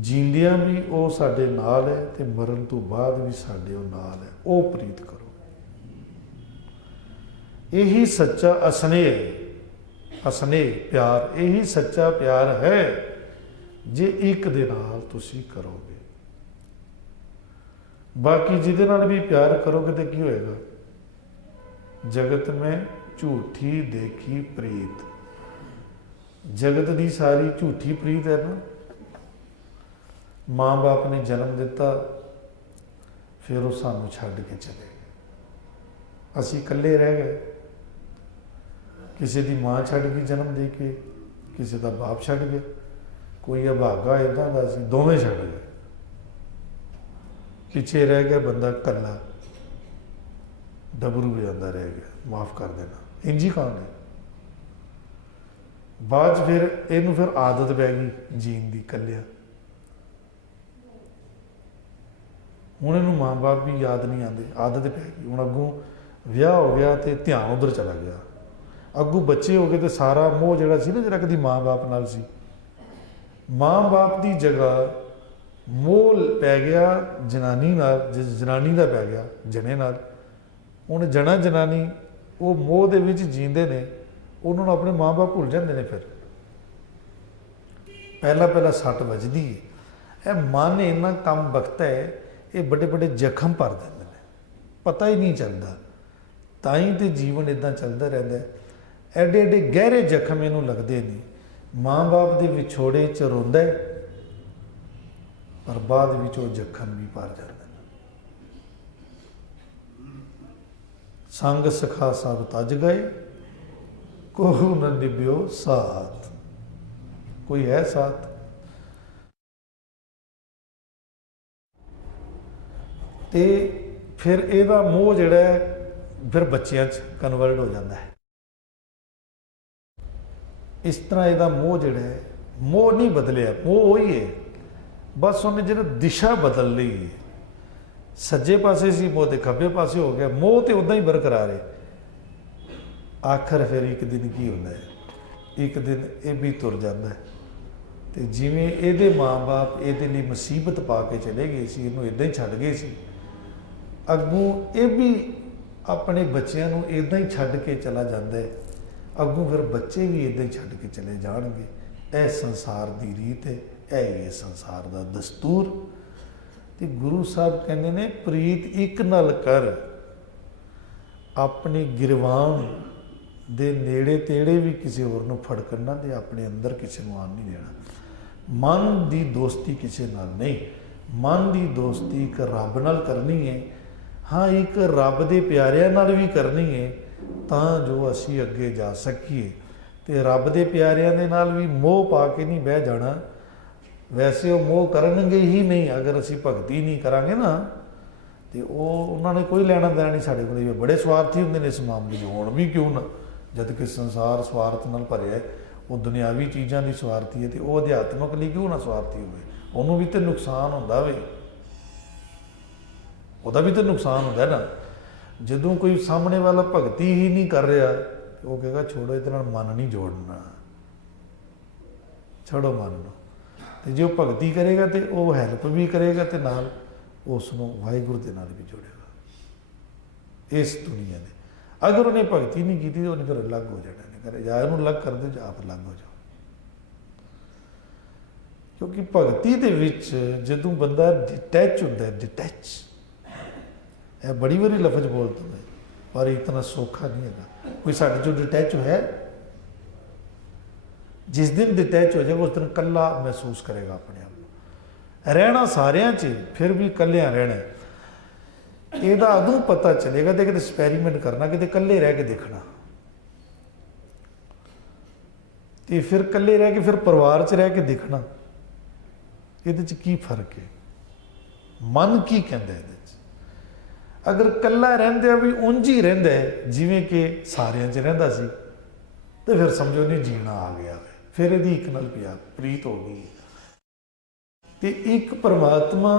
ਜੀਂਦਿਆਂ ਵੀ ਉਹ ਸਾਡੇ ਨਾਲ ਹੈ ਤੇ ਮਰਨ ਤੋਂ ਬਾਅਦ ਵੀ ਸਾਡੇ ਉਹ ਨਾਲ ਹੈ, ਉਹ ਪ੍ਰੀਤ ਕਰੋ। ਇਹੀ ਸੱਚਾ ਅਸਨੇਹ, ਅਸਨੇਹ ਪਿਆਰ, ਇਹੀ ਸੱਚਾ ਪਿਆਰ ਹੈ ਜੇ ਇੱਕ ਦੇ ਨਾਲ ਤੁਸੀਂ ਕਰੋਗੇ। ਬਾਕੀ ਜਿਹਦੇ ਨਾਲ ਵੀ ਪਿਆਰ ਕਰੋਗੇ ਤਾਂ ਕੀ ਹੋਏਗਾ? ਜਗਤ ਮੈਂ ਝੂਠੀ ਦੇਖੀ ਪ੍ਰੀਤ, ਜਗਤ ਦੀ ਸਾਰੀ ਝੂਠੀ ਪ੍ਰੀਤ ਹੈ ਨਾ। ਮਾਂ ਬਾਪ ਨੇ ਜਨਮ ਦਿੱਤਾ, ਫਿਰ ਉਹ ਸਾਨੂੰ ਛੱਡ ਕੇ ਚਲੇ ਗਏ, ਅਸੀਂ ਇਕੱਲੇ ਰਹਿ ਗਏ। ਕਿਸੇ ਦੀ ਮਾਂ ਛੱਡ ਗਈ ਜਨਮ ਦੇ ਕੇ, ਕਿਸੇ ਦਾ ਬਾਪ ਛੱਡ ਗਿਆ, ਕੋਈ ਅਭਾਗਾ ਇੱਦਾਂ ਦਾ ਸੀ, ਦੋਵੇਂ ਛੱਡ ਗਏ। ਪਿੱਛੇ ਰਹਿ ਗਿਆ ਬੰਦਾ ਇਕੱਲਾ, ਡਬਰੂ ਵੀ ਜਾਂਦਾ ਰਹਿ ਗਿਆ, ਮਾਫ ਕਰ ਦੇਣਾ। ਇੰਜੀ ਕਹਾਣੀ ਬਾਅਦ 'ਚ ਫਿਰ ਇਹਨੂੰ ਫਿਰ ਆਦਤ ਪੈ ਗਈ ਜੀਣ ਦੀ ਇਕੱਲਿਆ। ਹੁਣ ਇਹਨੂੰ ਮਾਂ ਬਾਪ ਵੀ ਯਾਦ ਨਹੀਂ ਆਉਂਦੇ, ਆਦਤ ਪੈ ਗਈ। ਹੁਣ ਅੱਗੋਂ ਵਿਆਹ ਹੋ ਗਿਆ ਤੇ ਧਿਆਨ ਉੱਧਰ ਚਲਾ ਗਿਆ, ਅੱਗੋਂ ਬੱਚੇ ਹੋ ਗਏ ਤੇ ਸਾਰਾ ਮੋਹ ਜਿਹੜਾ ਸੀ ਨਾ, ਜਿਹੜਾ ਕਦੀ ਮਾਂ ਬਾਪ ਨਾਲ ਸੀ, ਮਾਂ ਬਾਪ ਦੀ ਜਗ੍ਹਾ ਮੋਹ ਪੈ ਗਿਆ ਜਨਾਨੀ ਨਾਲ, ਜਨਾਨੀ ਦਾ ਪੈ ਗਿਆ ਜਣੇ ਨਾਲ। ਹੁਣ ਜਣਾ ਜਨਾਨੀ ਉਹ ਮੋਹ ਦੇ ਵਿੱਚ ਜੀਂਦੇ ਨੇ, ਉਹਨਾਂ ਨੂੰ ਆਪਣੇ ਮਾਂ ਬਾਪ ਭੁੱਲ ਜਾਂਦੇ ਨੇ। ਫਿਰ ਪਹਿਲਾਂ ਪਹਿਲਾਂ ਸੱਟ ਵੱਜਦੀ ਹੈ। ਇਹ ਮਨ ਇੰਨਾ ਕੰਮ ਬਖਤਾ ਹੈ, ਇਹ ਵੱਡੇ ਵੱਡੇ ਜ਼ਖਮ ਭਰ ਦਿੰਦੇ ਨੇ, ਪਤਾ ਹੀ ਨਹੀਂ ਚੱਲਦਾ। ਤਾਂ ਹੀ ਤੇ ਜੀਵਨ ਇੱਦਾਂ ਚੱਲਦਾ ਰਹਿੰਦਾ ਹੈ। ਐਡੇ ਐਡੇ ਗਹਿਰੇ ਜ਼ਖਮ ਇਹਨੂੰ ਲੱਗਦੇ ਨੇ। ਮਾਂ ਬਾਪ ਦੇ ਵਿਛੋੜੇ 'ਚ ਰੋਂਦਾ ਹੈ, ਪਰ ਬਾਅਦ ਵਿੱਚ ਉਹ ਜ਼ਖਮ ਵੀ ਭਰ ਜਾਂਦੇ ਨੇ। ਸੰਗ ਸਖਾ ਸਭ ਤਜ ਗਏ, ਕੋਹੁ ਨ ਨਿਭਿਓ ਸਾਥ। ਕੋਈ ਹੈ ਸਾਥ? ਤੇ ਫਿਰ ਇਹਦਾ ਮੋਹ ਜਿਹੜਾ ਹੈ ਫਿਰ ਬੱਚਿਆਂ 'ਚ ਕਨਵਰਟ ਹੋ ਜਾਂਦਾ ਹੈ। ਇਸ ਤਰ੍ਹਾਂ ਇਹਦਾ ਮੋਹ ਜਿਹੜਾ ਹੈ, ਮੋਹ ਨਹੀਂ ਬਦਲਿਆ, ਮੋਹ ਉਹੀ ਹੈ, ਬਸ ਉਹਨੇ ਜਿਹੜਾ ਦਿਸ਼ਾ ਬਦਲ ਲਈ ਹੈ। ਸੱਜੇ ਪਾਸੇ ਸੀ ਮੋਹ ਤੇ ਖੱਬੇ ਪਾਸੇ ਹੋ ਗਿਆ, ਮੋਹ ਤੇ ਉਦਾਂ ਹੀ ਬਰਕਰਾਰ ਹੈ। ਆਖਰ ਫਿਰ ਇੱਕ ਦਿਨ ਕੀ ਹੁੰਦਾ ਹੈ, ਇੱਕ ਦਿਨ ਇਹ ਵੀ ਤੁਰ ਜਾਂਦਾ ਹੈ। ਤੇ ਜਿਵੇਂ ਇਹਦੇ ਮਾਂ-ਬਾਪ ਇਹਦੇ ਲਈ ਮੁਸੀਬਤ ਪਾ ਕੇ ਚਲੇ ਗਏ ਸੀ, ਇਹਨੂੰ ਇੱਦਾਂ ਹੀ ਛੱਡ ਗਏ ਸੀ, ਅੱਗੋਂ ਇਹ ਵੀ ਆਪਣੇ ਬੱਚਿਆਂ ਨੂੰ ਇੱਦਾਂ ਹੀ ਛੱਡ ਕੇ ਚਲਾ ਜਾਂਦਾ ਹੈ। ਅੱਗੋਂ ਫਿਰ ਬੱਚੇ ਵੀ ਇੱਦਾਂ ਹੀ ਛੱਡ ਕੇ ਚਲੇ ਜਾਣਗੇ। ਇਹ ਸੰਸਾਰ ਦੀ ਰੀਤ ਹੈ, ਇਹ ਸੰਸਾਰ ਦਾ ਦਸਤੂਰ। ਤੇ ਗੁਰੂ ਸਾਹਿਬ ਕਹਿੰਦੇ ਨੇ ਪ੍ਰੀਤ ਇੱਕ ਨਾਲ ਕਰ, ਆਪਣੇ ਗਿਰਵਾਨ ਦੇ ਨੇੜੇ ਤੇੜੇ ਵੀ ਕਿਸੇ ਹੋਰ ਨੂੰ ਫੜਕਣ ਨਾ ਦੇ, ਆਪਣੇ ਅੰਦਰ ਕਿਸੇ ਨੂੰ ਆਉਣ ਨਹੀਂ ਦੇਣਾ। ਮਨ ਦੀ ਦੋਸਤੀ ਕਿਸੇ ਨਾਲ ਨਹੀਂ, ਮਨ ਦੀ ਦੋਸਤੀ ਇੱਕ ਰੱਬ ਨਾਲ ਕਰਨੀ ਹੈ। ਹਾਂ, ਇੱਕ ਰੱਬ ਦੇ ਪਿਆਰਿਆਂ ਨਾਲ ਵੀ ਕਰਨੀ ਹੈ, ਤਾਂ ਜੋ ਅਸੀਂ ਅੱਗੇ ਜਾ ਸਕੀਏ। ਤੇ ਰੱਬ ਦੇ ਪਿਆਰਿਆਂ ਦੇ ਨਾਲ ਵੀ ਮੋਹ ਪਾ ਕੇ ਨਹੀਂ ਬਹਿ ਜਾਣਾ। ਵੈਸੇ ਉਹ ਮੋਹ ਕਰਨਗੇ ਹੀ ਨਹੀਂ, ਅਗਰ ਅਸੀਂ ਭਗਤੀ ਨਹੀਂ ਕਰਾਂਗੇ ਨਾ, ਤੇ ਉਹ ਉਹਨਾਂ ਨੇ ਕੋਈ ਲੈਣਾ ਦੇਣਾ ਨਹੀਂ ਸਾਡੇ ਕੋਲ। ਬੜੇ ਸਵਾਰਥੀ ਹੁੰਦੇ ਨੇ ਇਸ ਮਾਮਲੇ 'ਚ, ਹੁਣ ਵੀ ਕਿਉਂ ਨਾ, जद कि संसार स्वार्थ नाल भरिया है, वो दुनियावी चीज़ों की स्वार्थी है, तो वो अध्यात्मक लिए क्यों ना स्वार्थी हो? उन्होंने भी तो नुकसान होंदा वे, ਉਹਦਾ भी तो नुकसान होंदा है ना। ਜਦੋਂ कोई सामने वाला भगती ही नहीं कर रहा, वो कहेगा छोड़ो ਇਹਦੇ ਨਾਲ मन नहीं जोड़ना, छोड़ो मन ਨੂੰ। ਤੇ ਜੇ ਉਹ ਭਗਤੀ ਕਰੇਗਾ ਤੇ ਉਹ ਹੈਲਪ ਵੀ ਕਰੇਗਾ ਤੇ ਨਾਲ ਉਸ ਨੂੰ ਵਾਹਿਗੁਰੂ ਦੇ ਨਾਲ ਵੀ ਜੋੜੇਗਾ ਇਸ ਦੁਨੀਆ ਦੇ। ਅਗਰ ਉਹਨੇ ਭਗਤੀ ਨਹੀਂ ਕੀਤੀ ਤਾਂ ਉਹਨੇ ਫਿਰ ਅਲੱਗ ਹੋ ਜਾਣਾ, ਨਹੀਂ ਕਰੇ ਜਾਂ ਉਹਨੂੰ ਅਲੱਗ ਕਰ ਦਿਓ ਜਾਂ ਆਪ ਅਲੱਗ ਹੋ ਜਾਓ। ਕਿਉਂਕਿ ਭਗਤੀ ਦੇ ਵਿੱਚ ਜਦੋਂ ਬੰਦਾ ਡਿਟੈਚ ਹੁੰਦਾ ਹੈ, ਡਿਟੈਚ, ਇਹ ਬੜੀ ਵਾਰੀ ਲਫ਼ਜ਼ ਬੋਲਦਾ ਮੈਂ, ਪਰ ਇਤਨਾ ਸੌਖਾ ਨਹੀਂ ਹੈਗਾ। ਕੋਈ ਸਾਡੇ ਚੋਂ ਡਿਟੈਚ ਹੈ? जिस दिन डिटैच हो जाएगा उस दिन कला महसूस करेगा अपने आप को। रहना सारियां च फिर भी कलिया रहना, ਇਹਦਾ ਉਦੋਂ पता चलेगा तो कितने एक्सपेरीमेंट करना, कितने कल्ले रह के देखना, तो फिर कल्ले रह के फिर परिवार च रह के देखना ਇਹਦੇ ਚ ਕੀ फर्क है, मन की कहता है। अगर कला रहिंदा भी उंज ही रहिंदा है जिवें कि सारियां च रहिंदा सी, तो फिर समझो नहीं जीना आ गया, फिर यदि एक नाल प्यार प्रीत हो गई। तो एक परमात्मा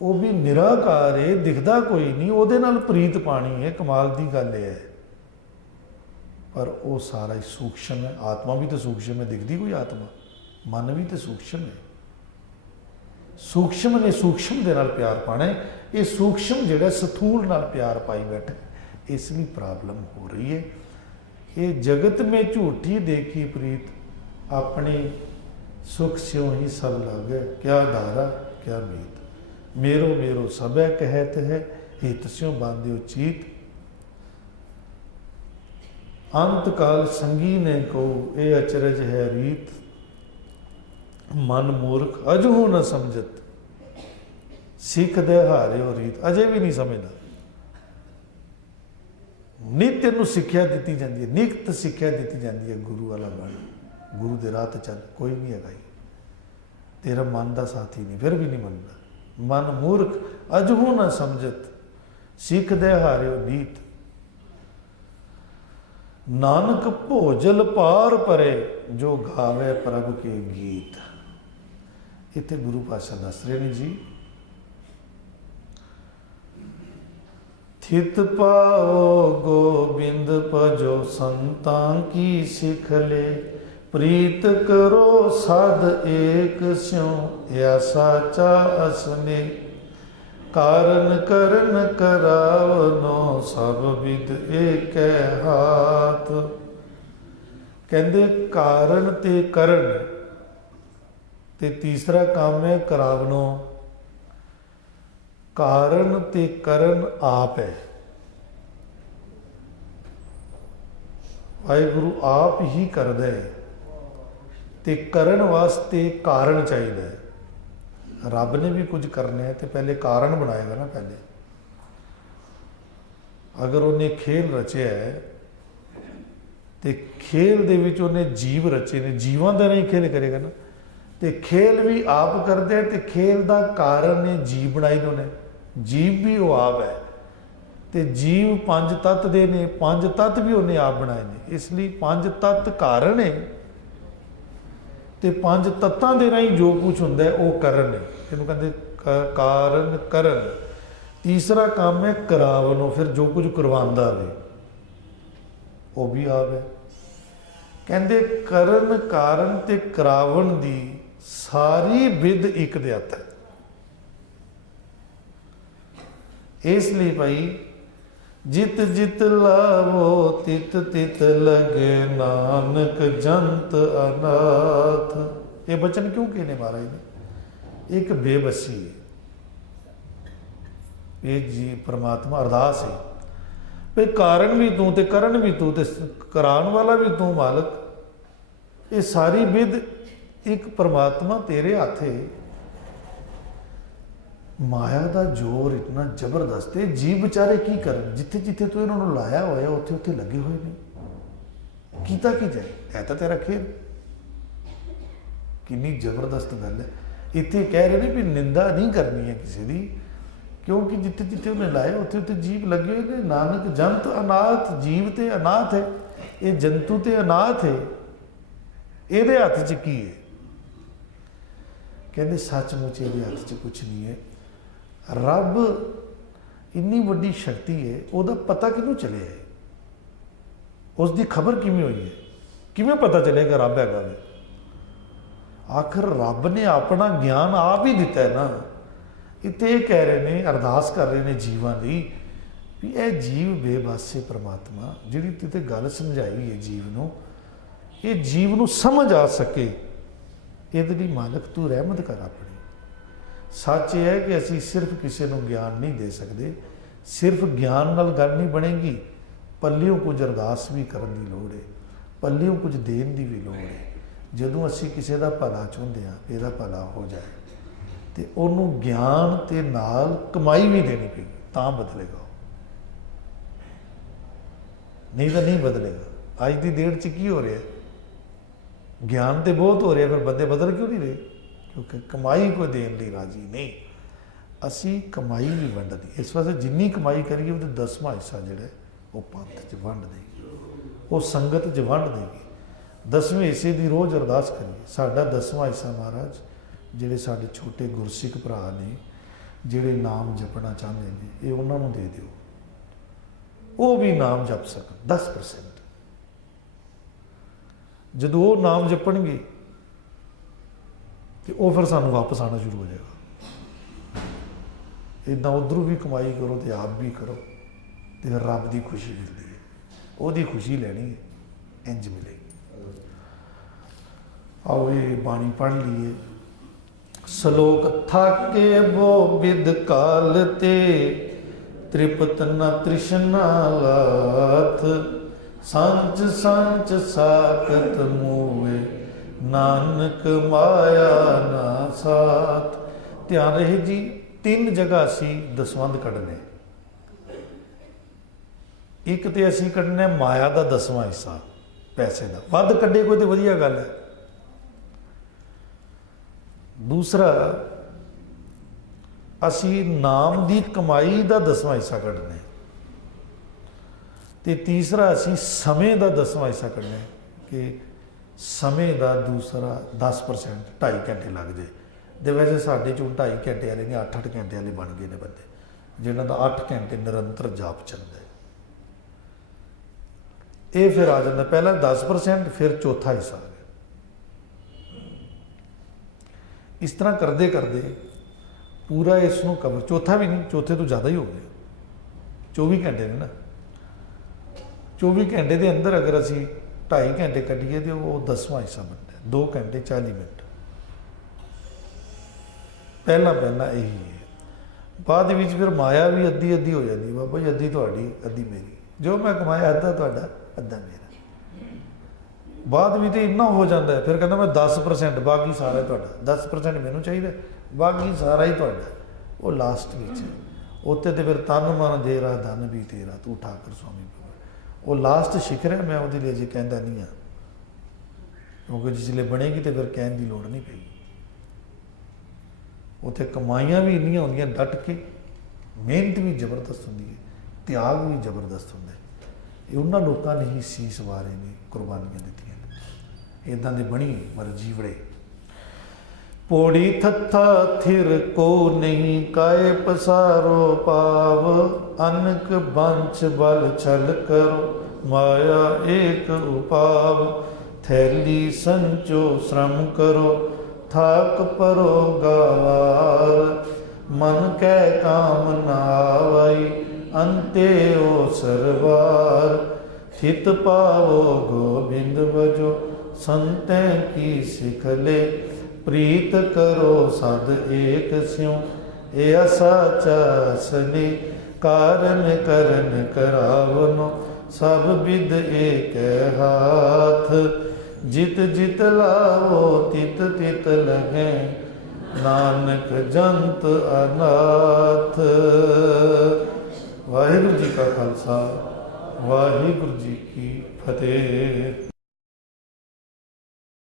वो भी निराकार है, दिखदा कोई नहीं, ਉਹਦੇ ਨਾਲ प्रीत पानी है, कमाल की गल है। पर वो सारा ही सूक्ष्म है, आत्मा भी तो सूक्ष्म है, दिखती कोई आत्मा, मन भी तो सूक्ष्म है। सूक्ष्म ने सूक्ष्म के नाल प्यार पाना है, ये सूक्ष्म जिहड़ा स्थूल नाल प्यार पाई बैठे, इसलिए प्रॉब्लम हो रही है। ये जगत में झूठी देखी प्रीत अपनी सुख स्यों ही सब लागे, क्या धारा क्या मीत, मेरो मेरो सबे कहत है, हित स्यों बांध्यो चीत। अंत काल संगी ने को ये अचरज है रीत, मन मूर्ख अजहू न समझत, सिख दे हारियो रीत। अजे भी नहीं समझदा, नित इनू सिक्ख्या दी जाती है, नित सिक्ख्या दी जाती है, गुरु वाला बन, गुरु दे राह ते चल, कोई नहीं है, तेरा मन का साथी नहीं, फिर भी नहीं मनता। मन मूर्ख अजहू न समझत, सिख दे हारियो नीत। नानक भोजल पार परे, जो गावे प्रभ के गीत। इत्थे गुरु पातशाह दस रहे ने जी, थित पाओ गोबिंद भजो संतां की सिख ले, प्रीत करो साध एक स्यों या साचा असने, कारण करन करावनो सब विद एक हाथ। कहते कारण ते करण ते तीसरा काम है करावनो, कारण ते करण आप है, वाहिगुरु आप ही करदा है, ते करण वास्ते कारण चाहिए। रब ने भी कुछ करना है तो पहले कारण बनाएगा ना। पहले अगर उन्हें खेल रचिया है तो खेल दे विच उन्हें जीव रचे ने, जीवां दा नहीं खेल करेगा ना, तो खेल भी आप करते हैं, तो खेल का कारण ने जीव बनाई ने, जीव भी वो आप है, तो जीव पंज तत्त दे ने, पंज तत्त भी उन्हें आप बनाए ने, इसलिए पंज तत्त कारण है, तो पंज तत्तां दे राही जो कुछ हुंदा है वो करण है, इहनूं कहंदे कारण करण। तीसरा काम है करावनो, फिर जो कुछ करवांदा वे वो भी आप है। कहंदे करण कारण ते करावन दी सारी विध एक दे हत्थ है। इसलिए भाई जित जित लावो तित तित लगे, नानक जंत अनाथ। ये बचन क्यों कहने महाराज ने? एक बेबसी है, ये जी परमात्मा अरदास है भाई कारण भी तू ते करण भी तू ते करान वाला भी तू मालक, ये सारी विध एक परमात्मा तेरे हाथ है। माया का जोर इतना जबरदस्त है, जीव बेचारे की करन, जिथे जिथे तू इन्होंने लाया हुआ उत्थे उत्थे लगे हुए नहीं, कीता की जाए, है तो तेरा खेल। कितनी जबरदस्त गल है। इत्थे कह रहे ने भी निंदा नहीं करनी है किसी की, क्योंकि जिथे जिथे उन्हें लाया उत्थे उत्थे जीव लगे हुए ने। नानक जंत अनाथ, जीव ते अनाथ है। ये जंतु तो अनाथ है, ਇਹਦੇ ਹੱਥ 'ਚ ਕੀ ਹੈ? ਕਹਿੰਦੇ ਸੱਚਮੁੱਚ ਇਹਦੇ ਹੱਥ 'ਚ ਕੁਛ ਨਹੀਂ ਹੈ। ਰੱਬ ਇੰਨੀ ਵੱਡੀ ਸ਼ਕਤੀ ਹੈ, ਉਹਦਾ ਪਤਾ ਕਿਹਨੂੰ ਚੱਲਿਆ ਹੈ? ਉਸ ਦੀ ਖਬਰ ਕਿਵੇਂ ਹੋਈ ਹੈ? ਕਿਵੇਂ ਪਤਾ ਚੱਲੇਗਾ ਰੱਬ ਹੈਗਾ ਵੇ? ਆਖਰ ਰੱਬ ਨੇ ਆਪਣਾ ਗਿਆਨ ਆਪ ਹੀ ਦਿੱਤਾ ਹੈ ਨਾ। ਇੱਥੇ ਇਹ ਕਹਿ ਰਹੇ ਨੇ, ਅਰਦਾਸ ਕਰ ਰਹੇ ਨੇ ਜੀਵਾਂ ਲਈ ਵੀ ਇਹ ਜੀਵ ਬੇਬਸ ਹੈ ਪ੍ਰਮਾਤਮਾ, ਜਿਹੜੀ ਤੂੰ ਤੇ ਗੱਲ ਸਮਝਾਈ ਹੈ ਜੀਵ ਨੂੰ, ਇਹ ਜੀਵ ਨੂੰ ਸਮਝ ਆ ਸਕੇ, ਇਹਦੇ ਲਈ ਮਾਲਕ ਤੂੰ ਰਹਿਮਤ ਕਰ ਆਪਣੀ। ਸੱਚ ਇਹ ਹੈ ਕਿ ਅਸੀਂ ਸਿਰਫ ਕਿਸੇ ਨੂੰ ਗਿਆਨ ਨਹੀਂ ਦੇ ਸਕਦੇ, ਸਿਰਫ ਗਿਆਨ ਨਾਲ ਗੱਲ ਨਹੀਂ ਬਣੇਗੀ, ਪੱਲਿਓਂ ਕੁਝ ਅਰਦਾਸ ਵੀ ਕਰਨ ਦੀ ਲੋੜ ਹੈ, ਪੱਲਿਓਂ ਕੁਝ ਦੇਣ ਦੀ ਵੀ ਲੋੜ ਹੈ। ਜਦੋਂ ਅਸੀਂ ਕਿਸੇ ਦਾ ਭਲਾ ਚਾਹੁੰਦੇ ਹਾਂ, ਇਹਦਾ ਭਲਾ ਹੋ ਜਾਏ, ਤੇ ਉਹਨੂੰ ਗਿਆਨ ਤੇ ਨਾਲ ਕਮਾਈ ਵੀ ਦੇਣੀ ਪਏਗੀ, ਤਾਂ ਬਦਲੇਗਾ, ਨਹੀਂ ਤਾਂ ਨਹੀਂ ਬਦਲੇਗਾ। ਅੱਜ ਦੀ ਡੇਟ 'ਚ ਕੀ ਹੋ ਰਿਹਾ? ਗਿਆਨ ਤੇ ਬਹੁਤ ਹੋ ਰਿਹਾ, ਫਿਰ ਬੰਦੇ ਬਦਲ ਕਿਉਂ ਨਹੀਂ ਰਹੇ? ਕਿਉਂਕਿ ਕਮਾਈ ਕੋਈ ਦੇਣ ਲਈ ਰਾਜੀ ਨਹੀਂ। ਅਸੀਂ ਕਮਾਈ ਵੀ ਵੰਡਦੀ, ਇਸ ਵਾਸਤੇ ਜਿੰਨੀ ਕਮਾਈ ਕਰੀਏ ਉਹਦੇ 10ਵਾਂ ਹਿੱਸਾ ਜਿਹੜਾ ਉਹ ਪੰਥ 'ਚ ਵੰਡ ਦੇਗੀ, ਉਹ ਸੰਗਤ 'ਚ ਵੰਡ ਦੇਗੀ। 10ਵੇਂ ਹਿੱਸੇ ਦੀ ਰੋਜ਼ ਅਰਦਾਸ ਕਰੀਏ, ਸਾਡਾ 10ਵਾਂ ਹਿੱਸਾ ਮਹਾਰਾਜ, ਜਿਹੜੇ ਸਾਡੇ ਛੋਟੇ ਗੁਰਸਿੱਖ ਭਰਾ ਨੇ, ਜਿਹੜੇ ਨਾਮ ਜਪਣਾ ਚਾਹੁੰਦੇ ਨੇ, ਇਹ ਉਹਨਾਂ ਨੂੰ ਦੇ ਦਿਓ, ਉਹ ਵੀ ਨਾਮ ਜਪ ਸਕਣ। 10% ਜਦੋਂ ਉਹ ਨਾਮ ਜਪਣਗੇ ਤੇ ਉਹ ਫਿਰ ਸਾਨੂੰ ਵਾਪਸ ਆਉਣਾ ਸ਼ੁਰੂ ਹੋ ਜਾਏਗਾ। ਇੱਦਾਂ ਉੱਧਰੋਂ ਵੀ ਕਮਾਈ ਕਰੋ ਤੇ ਆਪ ਵੀ ਕਰੋ, ਤੇ ਫਿਰ ਰੱਬ ਦੀ ਖੁਸ਼ੀ ਮਿਲਦੀ ਹੈ, ਉਹਦੀ ਖੁਸ਼ੀ ਲੈਣੀ ਹੈ, ਇੰਝ ਮਿਲੇਗੀ। ਆਓ ਇਹ ਬਾਣੀ ਪੜ੍ਹ ਲਈਏ। ਸ਼ਲੋਕ ਥਾਕੇ ਬੋ ਬਿਦ ਕਾਲ ਤੇ, ਤ੍ਰਿਪਤ ਨ ਤ੍ਰਿਸ਼ਨਾ ਲਾਥ, ਸੰਚ ਸੰਚ ਸਾਕਤ ਮੂਏ, ਨਾਨਕ ਮਾਇਆ ਨਾ ਸਾਥ। ਧਿਆਨ ਰਹੇ ਜੀ, 3 ਜਗ੍ਹਾ ਅਸੀਂ ਦਸਵੰਧ ਕੱਢਨੇ। ਇੱਕ ਤੇ ਅਸੀਂ ਕੱਢਣਾ ਮਾਇਆ ਦਾ 10ਵਾਂ ਹਿੱਸਾ, ਪੈਸੇ ਦਾ। ਵੱਧ ਕੱਢੇ ਕੋਈ ਤੇ ਵਧੀਆ ਗੱਲ ਹੈ। ਦੂਸਰਾ, ਅਸੀਂ ਨਾਮ ਦੀ ਕਮਾਈ ਦਾ 10ਵਾਂ ਹਿੱਸਾ ਕੱਢਣਾ। ਤੇ ਤੀਸਰਾ, ਅਸੀਂ ਸਮੇਂ ਦਾ 10ਵਾਂ ਹਿੱਸਾ ਕੱਢਣਾ, ਕਿ ਸਮੇਂ ਦਾ ਦੂਸਰਾ 10%, 2.5 ਘੰਟੇ ਲੱਗ ਜਾਏ। ਦੇ ਵੈਸੇ ਸਾਡੇ ਚੋਂ 2.5 ਘੰਟੇ ਵਾਲੇ ਨੇ, 8-8 ਘੰਟੇ ਵਾਲੇ ਬਣ ਗਏ ਨੇ ਬੰਦੇ, ਜਿਹਨਾਂ ਦਾ 8 ਘੰਟੇ ਨਿਰੰਤਰ ਜਾਪ ਚੱਲਦਾ ਹੈ। ਇਹ ਫਿਰ ਆ ਜਾਂਦਾ ਪਹਿਲਾਂ 10%, ਫਿਰ ਚੌਥਾ ਹਿੱਸਾ ਆ ਗਿਆ। ਇਸ ਤਰ੍ਹਾਂ ਕਰਦੇ ਕਰਦੇ ਪੂਰਾ ਇਸ ਨੂੰ ਕਵਰ, ਚੌਥਾ ਵੀ ਨਹੀਂ, ਚੌਥੇ ਤੋਂ ਜ਼ਿਆਦਾ ਹੀ ਹੋ ਗਿਆ। 24 ਘੰਟੇ ਨੇ ਨਾ, 24 ਘੰਟੇ ਦੇ ਅੰਦਰ ਅਗਰ ਅਸੀਂ 2.5 ਘੰਟੇ ਕੱਢੀਏ ਤੇ ਉਹ 10ਵਾਂ ਹਿੱਸਾ ਬਣਦਾ। 2 ਘੰਟੇ 40 ਮਿੰਟ ਪਹਿਲਾਂ ਇਹੀ ਹੈ। ਬਾਅਦ ਵਿੱਚ ਫਿਰ ਮਾਇਆ ਵੀ ਅੱਧੀ ਅੱਧੀ ਹੋ ਜਾਂਦੀ, ਬਾਬਾ ਜੀ ਅੱਧੀ ਤੁਹਾਡੀ ਅੱਧੀ ਮੇਰੀ, ਜੋ ਮੈਂ ਕਮਾਇਆ ਅੱਧਾ ਤੁਹਾਡਾ ਅੱਧਾ ਮੇਰਾ। ਬਾਅਦ ਵੀ ਤੇ ਇੰਨਾ ਹੋ ਜਾਂਦਾ ਹੈ, ਫਿਰ ਕਹਿੰਦਾ ਮੈਂ 10%, ਬਾਕੀ ਸਾਰਾ ਤੁਹਾਡਾ, 10% ਮੈਨੂੰ ਚਾਹੀਦਾ, ਬਾਕੀ ਸਾਰਾ ਹੀ ਤੁਹਾਡਾ। ਉਹ ਲਾਸਟ ਵਿੱਚ ਉੱਥੇ ਤੇ ਫਿਰ ਤਨ ਮਨ ਤੇਰਾ ਧਨ ਵੀ ਤੇਰਾ, ਤੂੰ ਠਾਕੁਰ ਸਵਾਮੀ। ਉਹ ਲਾਸਟ ਸ਼ਿਖਰ ਹੈ, ਮੈਂ ਉਹਦੇ ਲਈ ਅਜੇ ਕਹਿੰਦਾ ਨਹੀਂ ਹਾਂ, ਕਿਉਂਕਿ ਜਿਸਲੇ ਬਣੇਗੀ ਤੇ ਫਿਰ ਕਹਿਣ ਦੀ ਲੋੜ ਨਹੀਂ ਪਏਗੀ। ਉੱਥੇ ਕਮਾਈਆਂ ਵੀ ਇੰਨੀਆਂ ਹੁੰਦੀਆਂ, ਡਟ ਕੇ ਮਿਹਨਤ ਵੀ ਜ਼ਬਰਦਸਤ ਹੁੰਦੀ ਹੈ, ਤਿਆਗ ਵੀ ਜ਼ਬਰਦਸਤ ਹੁੰਦਾ ਹੈ। ਇਹ ਉਹਨਾਂ ਲੋਕਾਂ ਨੇ ਹੀ ਸੀਸ ਵਾਰੇ ਨੇ, ਕੁਰਬਾਨੀਆਂ ਦਿੱਤੀਆਂ ਨੇ। ਇੱਦਾਂ ਦੇ ਬਣੀ ਮਰ ਜੀਵੜੇ। ਪੌੜੀ ਥੱਥਾ ਥਿਰ ਕੋ ਨਹੀਂ, ਕਾਏ ਪਸਾਰੋ ਪਾਵ, ਅਨਕ ਬੰਚ ਬਲ ਛਲ ਕਰੋ, ਮਾਇਆ ਏਕ ਉਪਾਵ। ਥੈਲੀ ਸੰਚੋ ਸ਼ਰਮ ਕਰੋ, ਥਾਕ ਪਰੋ ਗਾਵਾਰ, ਮਨ ਕੈ ਕਾਮ ਨਾ ਆਵਈ, ਅੰਤੇ ਓ ਸਰਵਾਰ। ਥਿਤ ਪਾਵੋ ਗੋਬਿੰਦ ਵਜੋ, ਸੰਤੈ ਕੀ ਸਿਖਲੇ, ਪ੍ਰੀਤ ਕਰੋ ਸਦ ਏਕ ਸਿਉ, ਇਹ ਸਾਚਾ ਅਸਲੀ, ਕਾਰਨ ਕਰਨ ਕਰਾਵਨੋ, ਸਭ ਵਿਦ ਏਕ ਹਾਥ। ਜਿਤ ਜਿਤ ਲਾਵੋ ਤਿਤ ਤਿਤ ਲਹੈ, ਨਾਨਕ ਜੰਤ ਅਨਾਥ। ਵਾਹਿਗੁਰੂ ਜੀ ਕਾ ਖਾਲਸਾ, ਵਾਹਿਗੁਰੂ ਜੀ ਕੀ ਫਤਿਹ।